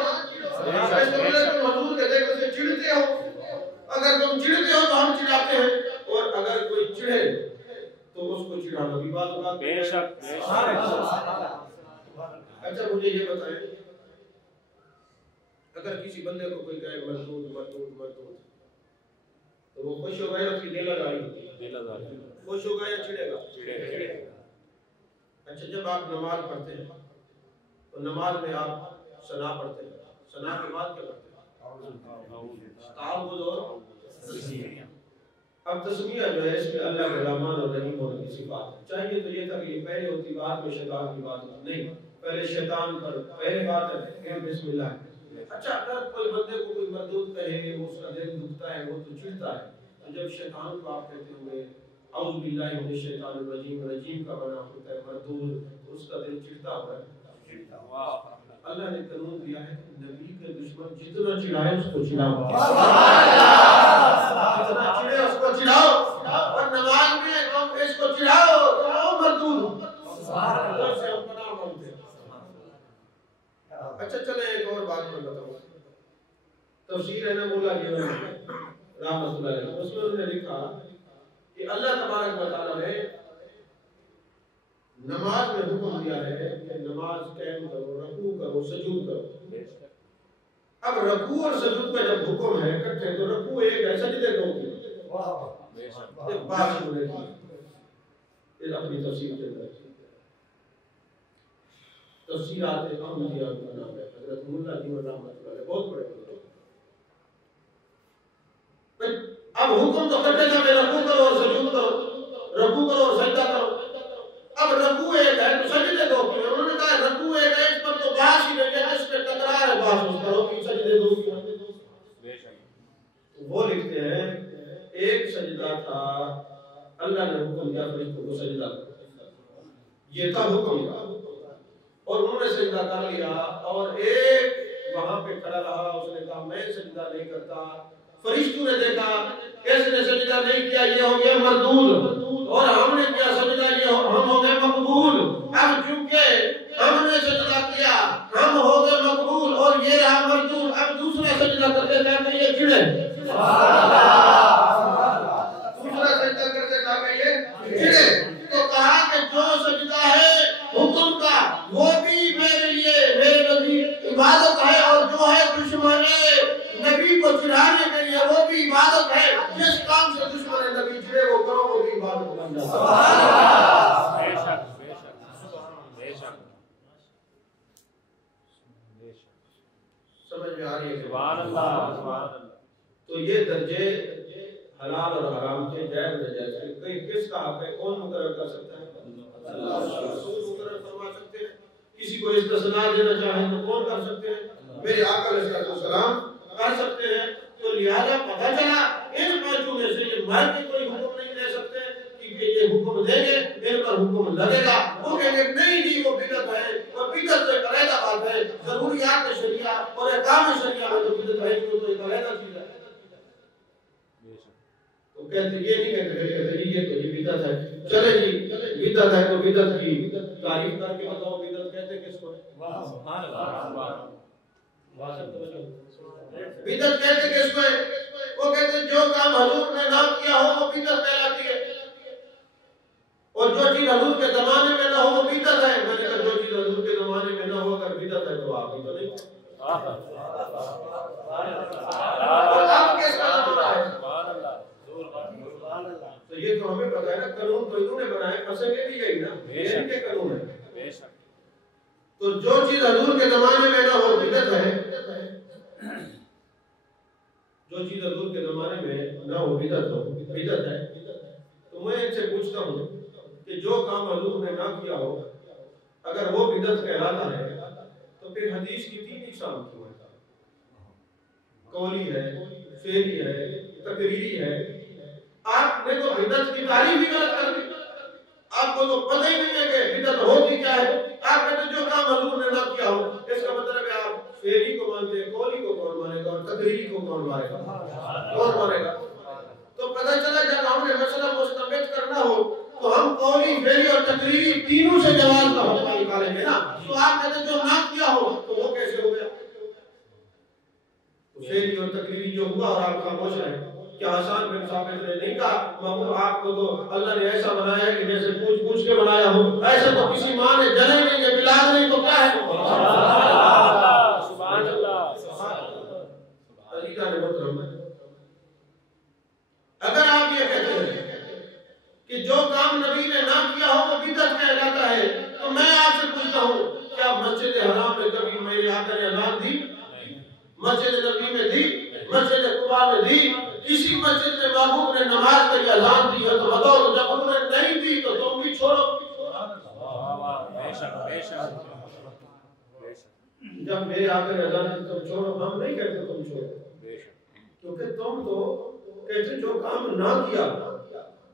تم حضور کے ذکر سے چڑھتے ہو. اگر تم چڑھتے ہو تو ہم چڑھاتے ہیں، اور اگر کوئی چڑھے تو اس کو چڑھانا بھی بات بات. بے شک. اچھا مجھے یہ بتائیں، اگر کسی بندے کو کوئی کہے مردود مردود مردود تو وہ خوش ہوگا یا اس کی دل لگائی؟ خوش ہوگا یا چڑھے گا؟ اچھا جب آپ نماز پڑھتے ہیں تو نماز میں آپ ثنا پڑھتے ہیں، ثنا کے بعد کیا پڑھتے ہیں؟ تعوذ اور تسمیہ. اب تسمیہ جو ہے اس میں اللہ کے رحمان اور رحیم ہونے کی صفات ہے. چاہیے تو یہ تھا کہ یہ پہلے ہوتی بعد میں شیطان کی بات ہوتی، نہیں پہلے شیطان پر پہلے بات ہے کہ بسم اللہ. اچھا اگر کوئی بندے کو کوئی مردود کہے، اس کا دل دکھتا ہے، وہ تو چڑھتا ہے. تو جب شیطان کو آپ کہتے ہوئے اعوذ باللہ من الشیطان الرجیم، رجیم کا معنی ہوتا ہے مردود، اس کا دل چڑھتا ہوا ہے. اللہ نے قانون دیا ہے کہ نبی کے دشمن جتنا چڑھائے اس کو چڑھاؤ، جتنا چڑھے اس کو چڑھاؤ، اور نماز میں تم اس کو چڑھاؤ تو مردود. اچھا چلیں ایک اور بات میں بتاؤں. تفسیر ہے نا مولا علی رحمۃ اللہ علیہ، اس میں انہوں نے لکھا کہ اللہ تبارک و تعالیٰ نے نماز میں حکم دیا ہے کہ نماز قائم کرو، رکوع کرو، سجود کرو. اب رکوع اور سجود کا جب حکم ہے اکٹھے تو رکوع ایک ہے، سجدے دو کی. ایک بات سننے کی اپنی تفسیر کے اندر تفسیرات احمدیہ کا نام ہے، حضرت مولا علی رحمۃ اللہ علیہ بہت بڑے ہیں. اب حکم تو کرتے تھا کہ رکوع کرو اور سجود کرو، رکوع کرو اور سجدہ کرو. اب رکوع ایک ہے تو سجدے دو کیوں؟ انہوں نے کہا رکوع ایک ہے، اس پر تو بحث ہی نہیں ہے، اس پہ تکرار ہے، بحث اس کرو کہ سجدے دو کیوں. وہ لکھتے ہیں ایک سجدہ تھا، اللہ نے حکم دیا فرشتوں کو سجدہ کرو، یہ تھا حکم کا، اور انہوں نے سجدہ کر لیا. اور ایک وہاں پہ کھڑا رہا، اس نے کہا میں سجدہ نہیں کرتا. فرشتوں نے دیکھا اس نے سجدہ نہیں کیا، یہ ہو گیا مردود، اور ہم نے کیا سجدہ، یہ ہم ہو گئے مقبول. اب چونکہ ہم نے سجدہ کیا ہم ہو گئے مقبول اور یہ رہا مردود. اب دوسرا سجدہ کرتے جاتے یہ چڑھے، دوسرا سجدہ کرتے جاتے یہ چڑھے. تو کہا کہ جو سجدہ عبادت بن جاتا ہے۔ بے شک بے شک بے شک سمجھ میں آ رہی ہے؟ سبحان اللہ سبحان اللہ۔ تو یہ درجے حلال اور حرام کے جائز ناجائز کے کس کا حق ہے؟ کون مقرر کر سکتا ہے؟ اللہ رسول مقرر فرما سکتے ہیں۔ کسی کو استثناء دینا چاہیں تو کون کر سکتے ہیں؟ میرے آقا علیہ السلام کر سکتے ہیں۔ تو لہذا پتہ چلا ان پانچوں میں سے یہ مرد کوئی حکم نہیں دے سکتے کہ یہ حکم دیں گے ان پر حکم لگے گا۔ وہ کہیں گے نہیں جی وہ بدعت ہے، اور بدعت تو ایک علیحدہ بات ہے، ضروریات شریعہ اور احکام شریعہ میں تو بدعت ہے تو ایک علیحدہ چیز ہے۔ تو کہتے یہ نہیں کہتے یہ تو یہ بدعت ہے، چلے جی بدعت ہے تو بدعت کی تعریف کر کے بتاؤ بدعت کہتے کس کو ہے؟ سبحان اللہ۔ بدعت کہتے کس کو ہے؟ وہ کہتے جو کام حضور نے نہ کیا ہو وہ بدعت کہلاتی ہے، اور جو چیز حضور کے زمانے میں نہ ہو وہ بدعت ہے۔ میں نے کہا جو چیز حضور کے زمانے میں نہ ہو اگر بدعت ہے تو آپ ہی تو نہیں۔ اور آپ کس کا زمانہ ہے؟ تو یہ تو ہمیں پتا ہے نا، قانون تو انہوں نے بنائے، پسند بھی یہی نا، یہ ان کے قانون ہے۔ تو جو چیز حضور کے زمانے میں نہ ہو بدعت ہے، جو چیز حضور کے زمانے میں نہ ہو بدعت ہے۔ تو میں ان سے پوچھتا ہوں کہ جو کام حضور نے نہ کیا ہو اگر وہ بدعت کہلاتا ہے تو پھر حدیث کی تین اقسام کیوں ہے؟ قولی ہے، فعلی ہے، تقریری ہے۔ آپ نے تو بدعت کی تعریف ہی غلط کر دی، آپ کو تو پتہ ہی نہیں ہے کہ بدعت ہوتی کیا ہے۔ آپ کہتے ہیں جو کام حضور نے نہ کیا ہو، اس کا مطلب ہے آپ فعلی کو مانتے ہیں، قولی کو کون مانے گا اور تقریری کو کون مانے گا؟ کون مانے گا؟ تو پتہ چلا جب ہم نے مسئلہ مستبد کرنا ہو تو ہم قولی، فعلی اور تقریری تینوں سے جواز کا فتویٰ نکالیں گے نا۔ تو آپ کہتے ہیں جو نہ کیا ہو تو وہ کیسے ہو گیا؟ فعلی اور تقریری جو ہوا اور آپ خاموش رہے، کیا حسان بن ثابت نے نہیں کہا محبوب آپ کو تو اللہ نے ایسا بنایا ہے کہ جیسے پوچھ پوچھ کے بنایا ہو، ایسے تو کسی ماں نے جنے نہیں ہے، بلاد نہیں تو کیا ہے؟ سبحان اللہ۔ طریقہ نے محترم ہے۔ اگر آپ یہ کہتے ہیں کہ جو کام نبی نے نہ کیا ہو وہ بدعت کہلاتا ہے، تو میں آپ سے پوچھتا ہوں کیا مسجد حرام میں کبھی میرے آقا نے اذان دی؟ مسجد نبی میں دی؟ مسجد قباء میں دی؟ کسی مسجد میں محبوب نے نماز کے لیے اذان دی ہے تو بتاؤ جب انہوں نے نہیں دی تو تم بھی چھوڑو۔ بے شک بے شک۔ جب میرے آقا نے اذان دی تم چھوڑو، ہم نہیں کہتے تم چھوڑو، کیونکہ تم تو کہتے جو کام نہ کیا،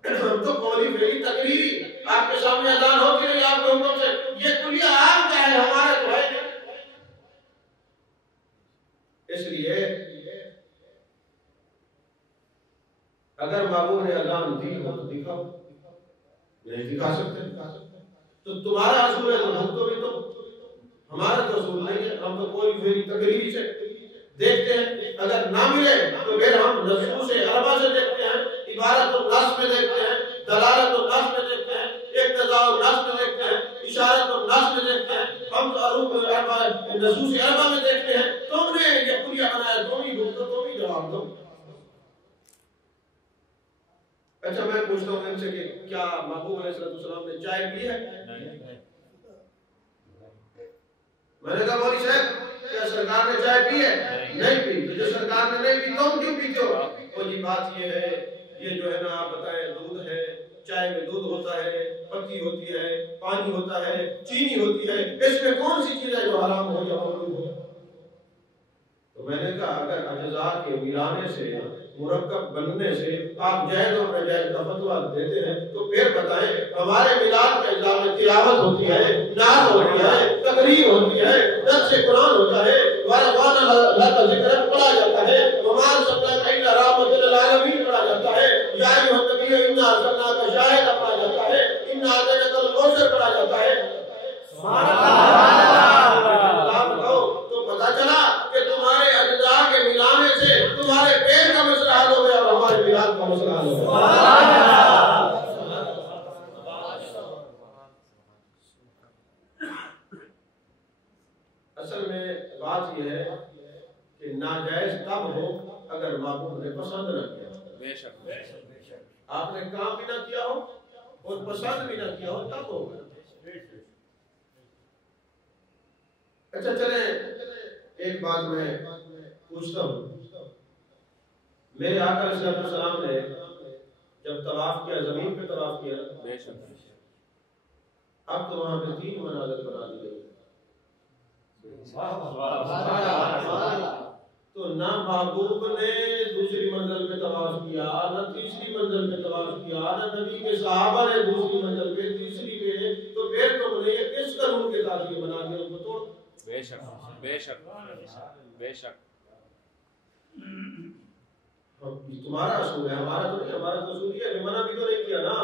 ہم تو قولی فعلی تقریری آپ کے سامنے اذان ہوتی رہی آپ کے حکم سے، یہ کلیہ آپ کا ہے ہمارا تو ہے نہیں۔ اس لیے اگر محبوب نے اذان دی ہو تو دکھاؤ، نہیں دکھا سکتے تو تمہارا اصول ہے تو ہم تو بھی تو، ہمارا تو اصول نہیں ہے، ہم تو کوئی فعلی تقریری سے دیکھتے ہیں، اگر نہ ملے تو پھر ہم نصوص عربہ سے دیکھتے ہیں، عبارت النص میں دیکھتے ہیں، دلالت النص میں دیکھتے ہیں، اقتضاء النص میں دیکھتے ہیں، اشارت النص میں دیکھتے ہیں، ہم تو نصوص عربہ میں دیکھتے ہیں۔ تم نے یہ کلیہ بنایا، تم ہی ڈھونڈو، تم ہی جواب دو۔ اچھا میں پوچھتا ہوں ان سے کہ کیا محبوب علیہ السلام نے چائے پی ہے؟ میں نے کہا مولوی صاحب کیا سرکار نے چائے پی ہے؟ نہیں پی۔ تو جو سرکار نے نہیں پی تم کیوں پیتے ہو؟ وہ جی بات یہ ہے، یہ جو ہے نا آپ بتائیں دودھ ہے، چائے میں دودھ ہوتا ہے، پتی ہوتی ہے، پانی ہوتا ہے، چینی ہوتی ہے، اس میں کون سی چیز ہے جو حرام ہو یا معلوم ہو؟ تو میں نے کہا اگر اجزاء کے ملانے سے، مرکب بننے سے آپ جائز اور ناجائز کا فتویٰ دیتے ہیں تو پھر بتائیں ہمارے میلاد کا اجزاء میں تلاوت ہوتی ہے، نعت ہوتی ہے، تقریر ہوتی ہے، درس قرآن ہوتا ہے، وَرَفَعْنَا لَكَ ذِكْرَكَ پڑھا جاتا ہے، وَمَا أَرْسَلْنَاكَ إِلَّا رَحْمَةً لِّلْعَالَمِينَ پڑھا جاتا ہے، یا أَيُّهَا النَّبِيُّ إِنَّا أَرْسَلْنَاكَ شَاهِدًا پڑھا جاتا ہے، إِنَّا أَعْطَيْنَاكَ الْكَوْثَرَ پڑھا جاتا ہے۔ سبحان اللہ۔ تو پتہ چلا کہ تمہارے اجزاء کے ملانے سے تمہارے پیر کا مسئلہ حل ہو گیا اور ہمارے میلاد کا مسئلہ حل ہو گیا۔ اصل میں بات یہ ہے کہ ناجائز تب ہو اگر محبوب نے پسند نہ کیا۔ بے شک آپ نے کام بھی نہ کیا ہو اور پسند بھی نہ کیا ہو تب ہوگا. اچھا چلیں ایک بات میں پوچھتا ہوں. میرے آقا علیہ السلام نے جب طواف کیا زمین پہ طواف کیا, اب تو وہاں پہ 3 مناظر بنا دی گئی. تو نہ محبوب نے دوسری منزل پہ طواف کیا, نہ تیسری منزل پہ طواف کیا, نہ نبی کے صحابہ نے دوسری منزل پہ تیسری پہ. تو پھر تم نے یہ کس قانون کے تحت یہ بنا دیا ان کو توڑ. بے شک بے شک بے شک. تمہارا اصول ہے, ہمارا تو نہیں. ہمارا تو اصول یہ ہے کہ منع بھی تو نہیں کیا نا.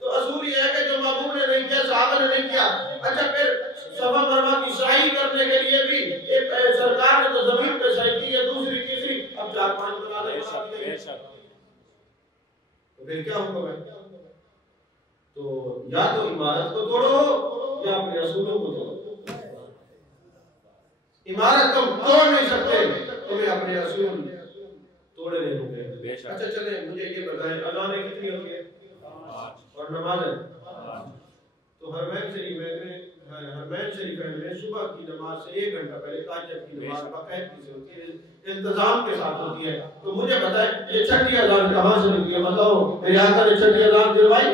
تو اصول یہ ہے کہ جو محبوب نے نہیں کیا صحابہ نے نہیں کیا. اچھا پھر صفا مروا کی سعی کرنے کے لیے بھی ایک سرکار نے تو زمین پہ سعی کی ہے, دوسری تیسری, اب 4-5 بنا دے. تو پھر کیا حکم ہے؟ تو یا تو عمارت کو توڑو یا اپنے اصولوں کو توڑو. عمارت تم توڑ نہیں سکتے, تمہیں اپنے اصول توڑنے ہوں گے. اچھا چلیں مجھے یہ بتائیں اذانیں کتنی ہوتی ہیں اور نمازیں؟ تو حرمین شریف میں صبح کی نماز سے 1 گھنٹہ پہلے تہجد کی نماز باقاعدگی سے ہوتی ہے, انتظام کے ساتھ ہوتی ہے. تو مجھے بتائیں یہ چھٹی اذان کہاں سے نکلی ہے؟ بتاؤ. میرے آقا نے چھٹی اذان دلوائی,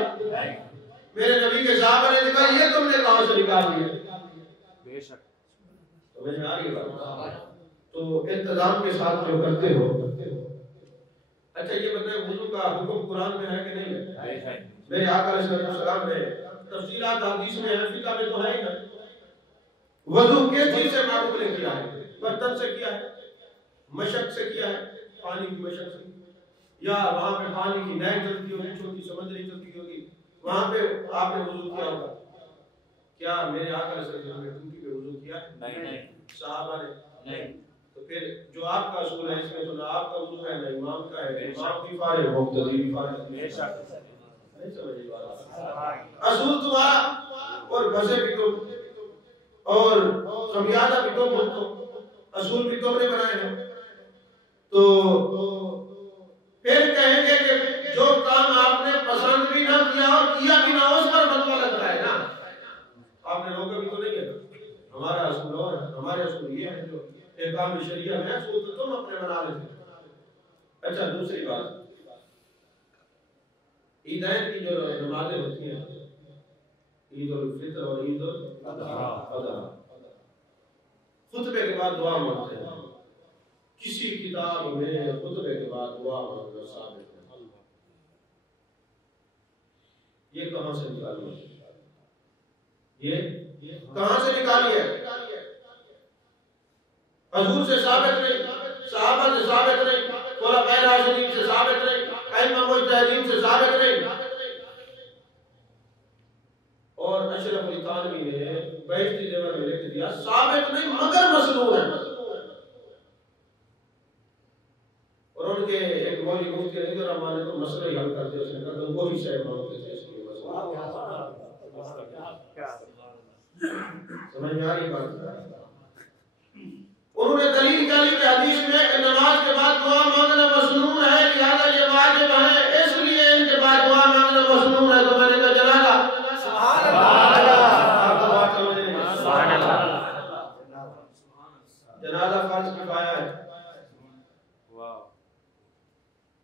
میرے نبی کے صحابہ نے دکھائی, یہ تم نے کہاں سے نکال لی ہے؟ بے شک. سمجھ میں آ رہی بات؟ تو انتظام کے ساتھ جو کرتے ہو. اچھا یہ بتائیں وضو کا حکم قرآن میں ہے کہ نہیں ہے؟ میرے آقا علیہ السلام نے تفصیلات حدیث میں ہے, فقہ میں تو ہے ہی نا. وضو کس چیز سے معروف نے کیا ہے؟ برتن سے کیا ہے, مشق سے کیا ہے, پانی کی مشق سے, یا وہاں پہ پانی کی نہر چلتی ہوگی, چھوٹی سمندری چلتی ہوگی, وہاں پہ آپ نے وضو کیا ہوگا. کیا میرے آقا علیہ السلام نے ٹوٹی پہ وضو کیا ہے؟ نہیں. صحابہ نے نہیں. تو پھر جو آپ کا اصول ہے اس میں تو نہ آپ کا وضو ہے نہ امام کا ہے. امام بھی فارغ, مقتدی بھی فارغ. بے شک. نہیں سمجھ بات. اصول تمہارا اور بسے بھی تم اور خمیازہ بھی تم ہو, اصول بھی تم نے بنائے ہیں. تو پھر کہیں گے کہ جو کام آپ نے پسند بھی نہ کیا اور کیا بھی نہ, اس پر فتویٰ لگتا ہے نا. آپ نے روکا بھی تو نہیں ہے. ہمارا اصول اور ہمارے اصول یہ ہے جو احکام شریعہ میں اصول تو تم اپنے بنا لیتے. اچھا دوسری بات, عیدین کی جو نمازیں ہوتی ہیں, عید الفطر اور عید الاضحیٰ, خطبے کے بعد دعا مانگتے ہیں. کسی کتاب میں خطبے کے بعد دعا مانگنا ثابت ہے. یہ کہاں سے نکالی ہے؟ یہ کہاں سے نکالی ہے؟ حضور سے ثابت نہیں, صحابہ سے ثابت نہیں, خلفائے راشدین سے ثابت نہیں, ائمہ مجتہدین سے ثابت نہیں, اور اشرف علی تھانوی نے بہشتی زیور میں لکھ دیا ثابت نہیں مگر مسنون ہے. اور ان کے ایک مولوی مفتی عید الرحمان نے تو مسئلہ ہی حل کر دیا. اس نے کہا وہی شے مانگتے تھے اس لیے مسئلہ. سمجھ میں آ رہی بات؟ انہوں نے دلیل نکالی کہ حدیث میں کہ نماز کے بعد دعا مانگنا مسنون ہے, لہذا یہ واجب ہے, اس لیے ان کے بعد دعا مانگنا مسنون ہے. تو میں نے کہا جنازہ سبحان اللہ, جنازہ فرض کفایہ ہے.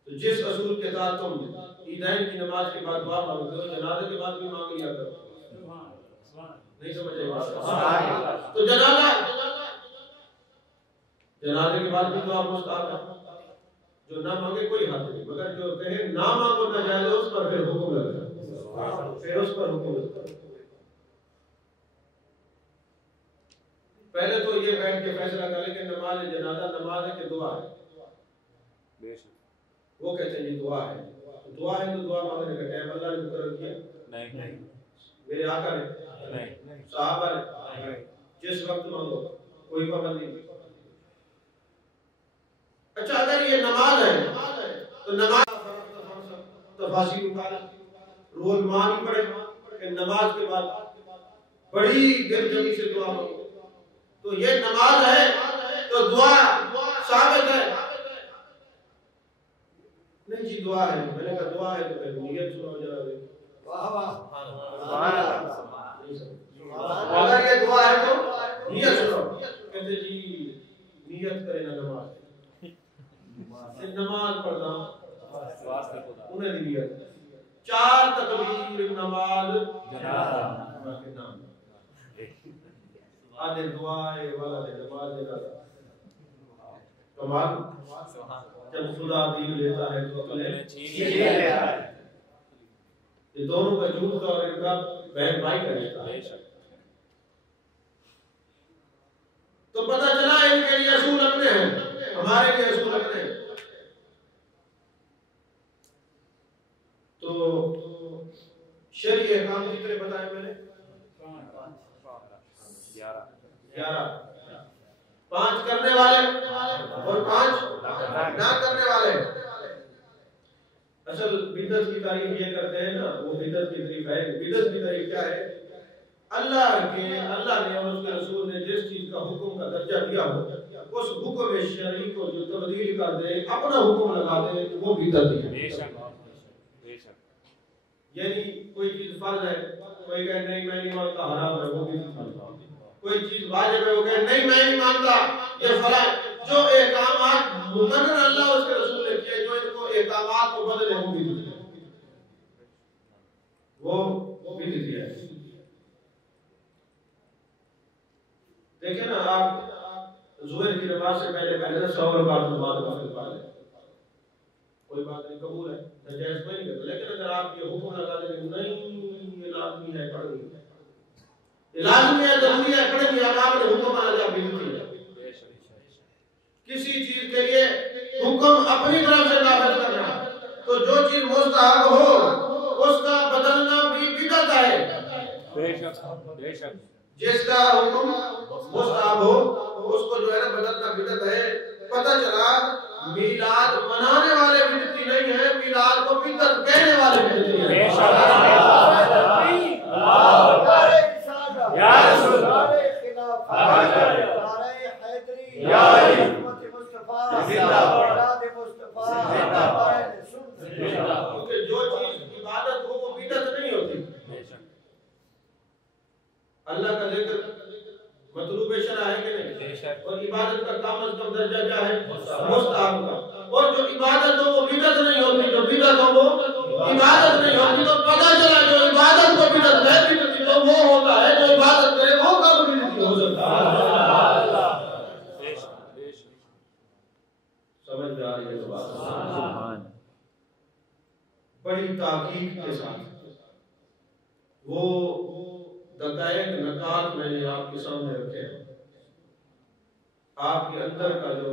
تو جس اصول کے ساتھ تم عیدین کی نماز کے بعد دعا مانگتے ہو, جنازے کے بعد بھی مانگ لیا کرو. نہیں سمجھ آئی؟ تو جنازے کے بعد بھی دعا مستحب ہے. جو نہ مانگے کوئی حد نہیں, مگر جو کہے نہ مانگو نہ جائے اس پر پھر حکم لگتا ہے, پھر اس پر حکم لگتا ہے. پہلے تو یہ بیٹھ کے فیصلہ کر لیں کہ نماز جنازہ نماز ہے کہ دعا ہے. وہ کہتے ہیں یہ دعا ہے. دعا ہے تو دعا مانگنے کا ٹائم اللہ نے مقرر کیا نہیں, میرے آقا نے نہیں, صحابہ نے جس وقت مانگو, کوئی پابندی نہیں. اچھا اگر یہ نماز ہے تو نماز تفاصیل اٹھانا رول مان پڑے کہ نماز کے بعد بڑی دل جمی سے دعا مانگو. تو یہ نماز ہے تو دعا ثابت ہے. نہیں جی دعا ہے، میں نے کہا دعا ہے تو پھر نیت سناؤ جناب۔ واہ واہ اگر یہ دعا ہے تو نیت سناؤ۔ کہتے جی نیت کرے نا نماز، نماز پڑھنا انہیں نہیں نیت، 4 تکبیر نماز جنازہ کے نام، آدھے دعائے والا دے نماز جنازہ کمال۔ جب خدا دین لیتا ہے تو اپنے چھین لیتا ہے۔ یہ دونوں کا جھوٹ کا اور ان کا بہن بھائی کا رشتہ ہے۔ تو پتہ چلا ان کے لیے اصول اپنے ہیں، ہمارے لیے اصول اپنے ہیں۔ تو شرعی احکام کتنے بتائے میں نے؟ 11۔ 5 کرنے والے اور 5 نہ کرنے والے۔ اصل بدعت کی تعریف یہ کرتے ہیں نا، وہ بدعت کی تعریف ہے۔ بدعت کی تعریف کیا ہے؟ اللہ نے اور اس کے رسول نے جس چیز کا حکم کا درجہ دیا ہو، اس حکم شرعی کو جو تبدیل کر دے، اپنا حکم لگا دے، وہ بدعت ہے۔ بے شک بے شک۔ یعنی کوئی چیز فرض ہے، کوئی کہے نہیں میں نہیں مانتا حرام ہے، وہ بھی نہیں مانتا۔ کوئی چیز واجب ہے، وہ کہے نہیں میں نہیں مانتا یہ فلاں۔ جو احکامات مقرر اللہ اس کے رسول نے کیے، جو ان کو احکامات کو بدلے، وہ بھی بدلے، وہ بھی بدلے۔ دیکھیں نا آپ ظہر کی نماز سے پہلے 100 رکعت نماز پڑھ لیں، کوئی بات نہیں، قبول ہے، ناجائز کوئی نہیں کرتا۔ لیکن اگر آپ یہ حکم لگا دیں نہیں یہ لازمی ہے پڑھنی، یہ لازمی ہے ضروری ہے پڑھنی، آپ نے حکم بنا دیا بدعت ہے۔ کسی چیز کے لیے حکم اپنی طرف سے نافذ کرنا، تو جو چیز مستحب ہو اس کا بدلنا بھی بدعت ہے۔ بے شک بے شک۔ جس کا حکم مستحب ہو اس کو جو ہے نا بدلنا بدعت ہے۔ پتہ چلا میلاد منانے والے بدعتی نہیں ہیں، میلاد کو بدعت کہنے والے بدعتی ہیں۔ بے شک یا رسول اللہ کیونکہ جو چیز عبادت ہو وہ بدعت نہیں ہوتی۔ اللہ کا ذکر مطلوب شرع ہے کہ نہیں؟ اور عبادت کا کم از کم درجہ کیا ہے؟ مستحب کا۔ اور جو عبادت ہو وہ بدعت نہیں ہوتی، جو بدعت ہو وہ عبادت نہیں ہوتی۔ تو پتہ چلا جو عبادت کو بدعت ہے بدعتی تو وہ ہوتا ہے جو عبادت کرے وہ کم بدعتی ہو سکتا ہے۔ سمجھ جا رہی ہے بات؟ بڑی تحقیق کے ساتھ وہ دقائق نکات میں نے آپ کے سامنے رکھے ہیں۔ آپ کے اندر کا جو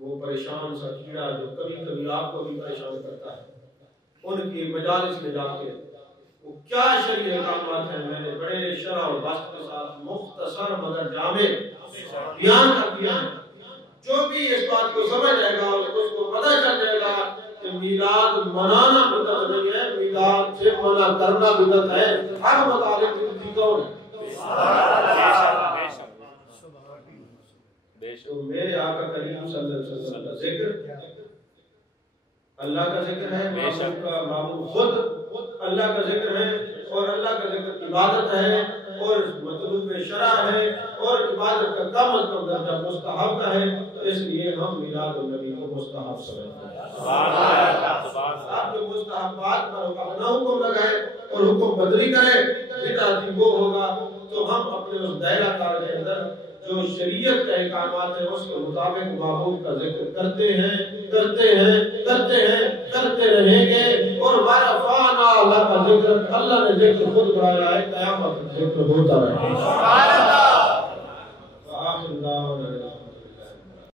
وہ پریشان سا کیڑا جو کبھی کبھی آپ کو بھی پریشان کرتا ہے، ان کی مجالس میں جا کے وہ کیا شرعی احکامات ہیں میں نے بڑے شرح اور بسط کے ساتھ مختصر مگر جامع بیان کر دیا ہے۔ جو بھی اس بات کو سمجھ جائے گا اس کو پتہ چل جائے گا کہ میلاد منانا بدعت نہیں ہے، میلاد سے منع کرنا بدعت ہے۔ ہر مطالب بدعتی کون ہے؟ تو میرے آقا کریم صلی اللہ علیہ وسلم کا ذکر اللہ کا ذکر ہے، معبود کا معبود خود اللہ کا ذکر ہے، اور اللہ کا ذکر عبادت ہے اور مطلوب شرع ہے، اور عبادت کا کم از کم درجہ مستحب کا ہے۔ اس لیے ہم میلاد النبی کو مستحب سمجھتے ہیں۔ آپ جو مستحبات پر اپنا حکم لگائے اور حکم بدلی کرے بدعتی وہ ہوگا۔ تو ہم اپنے اس دائرہ کار کے اندر جو شریعت کے احکامات ہیں اس کے مطابق معبود کا ذکر کرتے ہیں کرتے ہیں کرتے ہیں کرتے رہیں گے، اور ورفعنا لک ذکرک، اللہ نے ذکر خود بڑھایا ہے، قیامت ذکر ہوتا رہے گا۔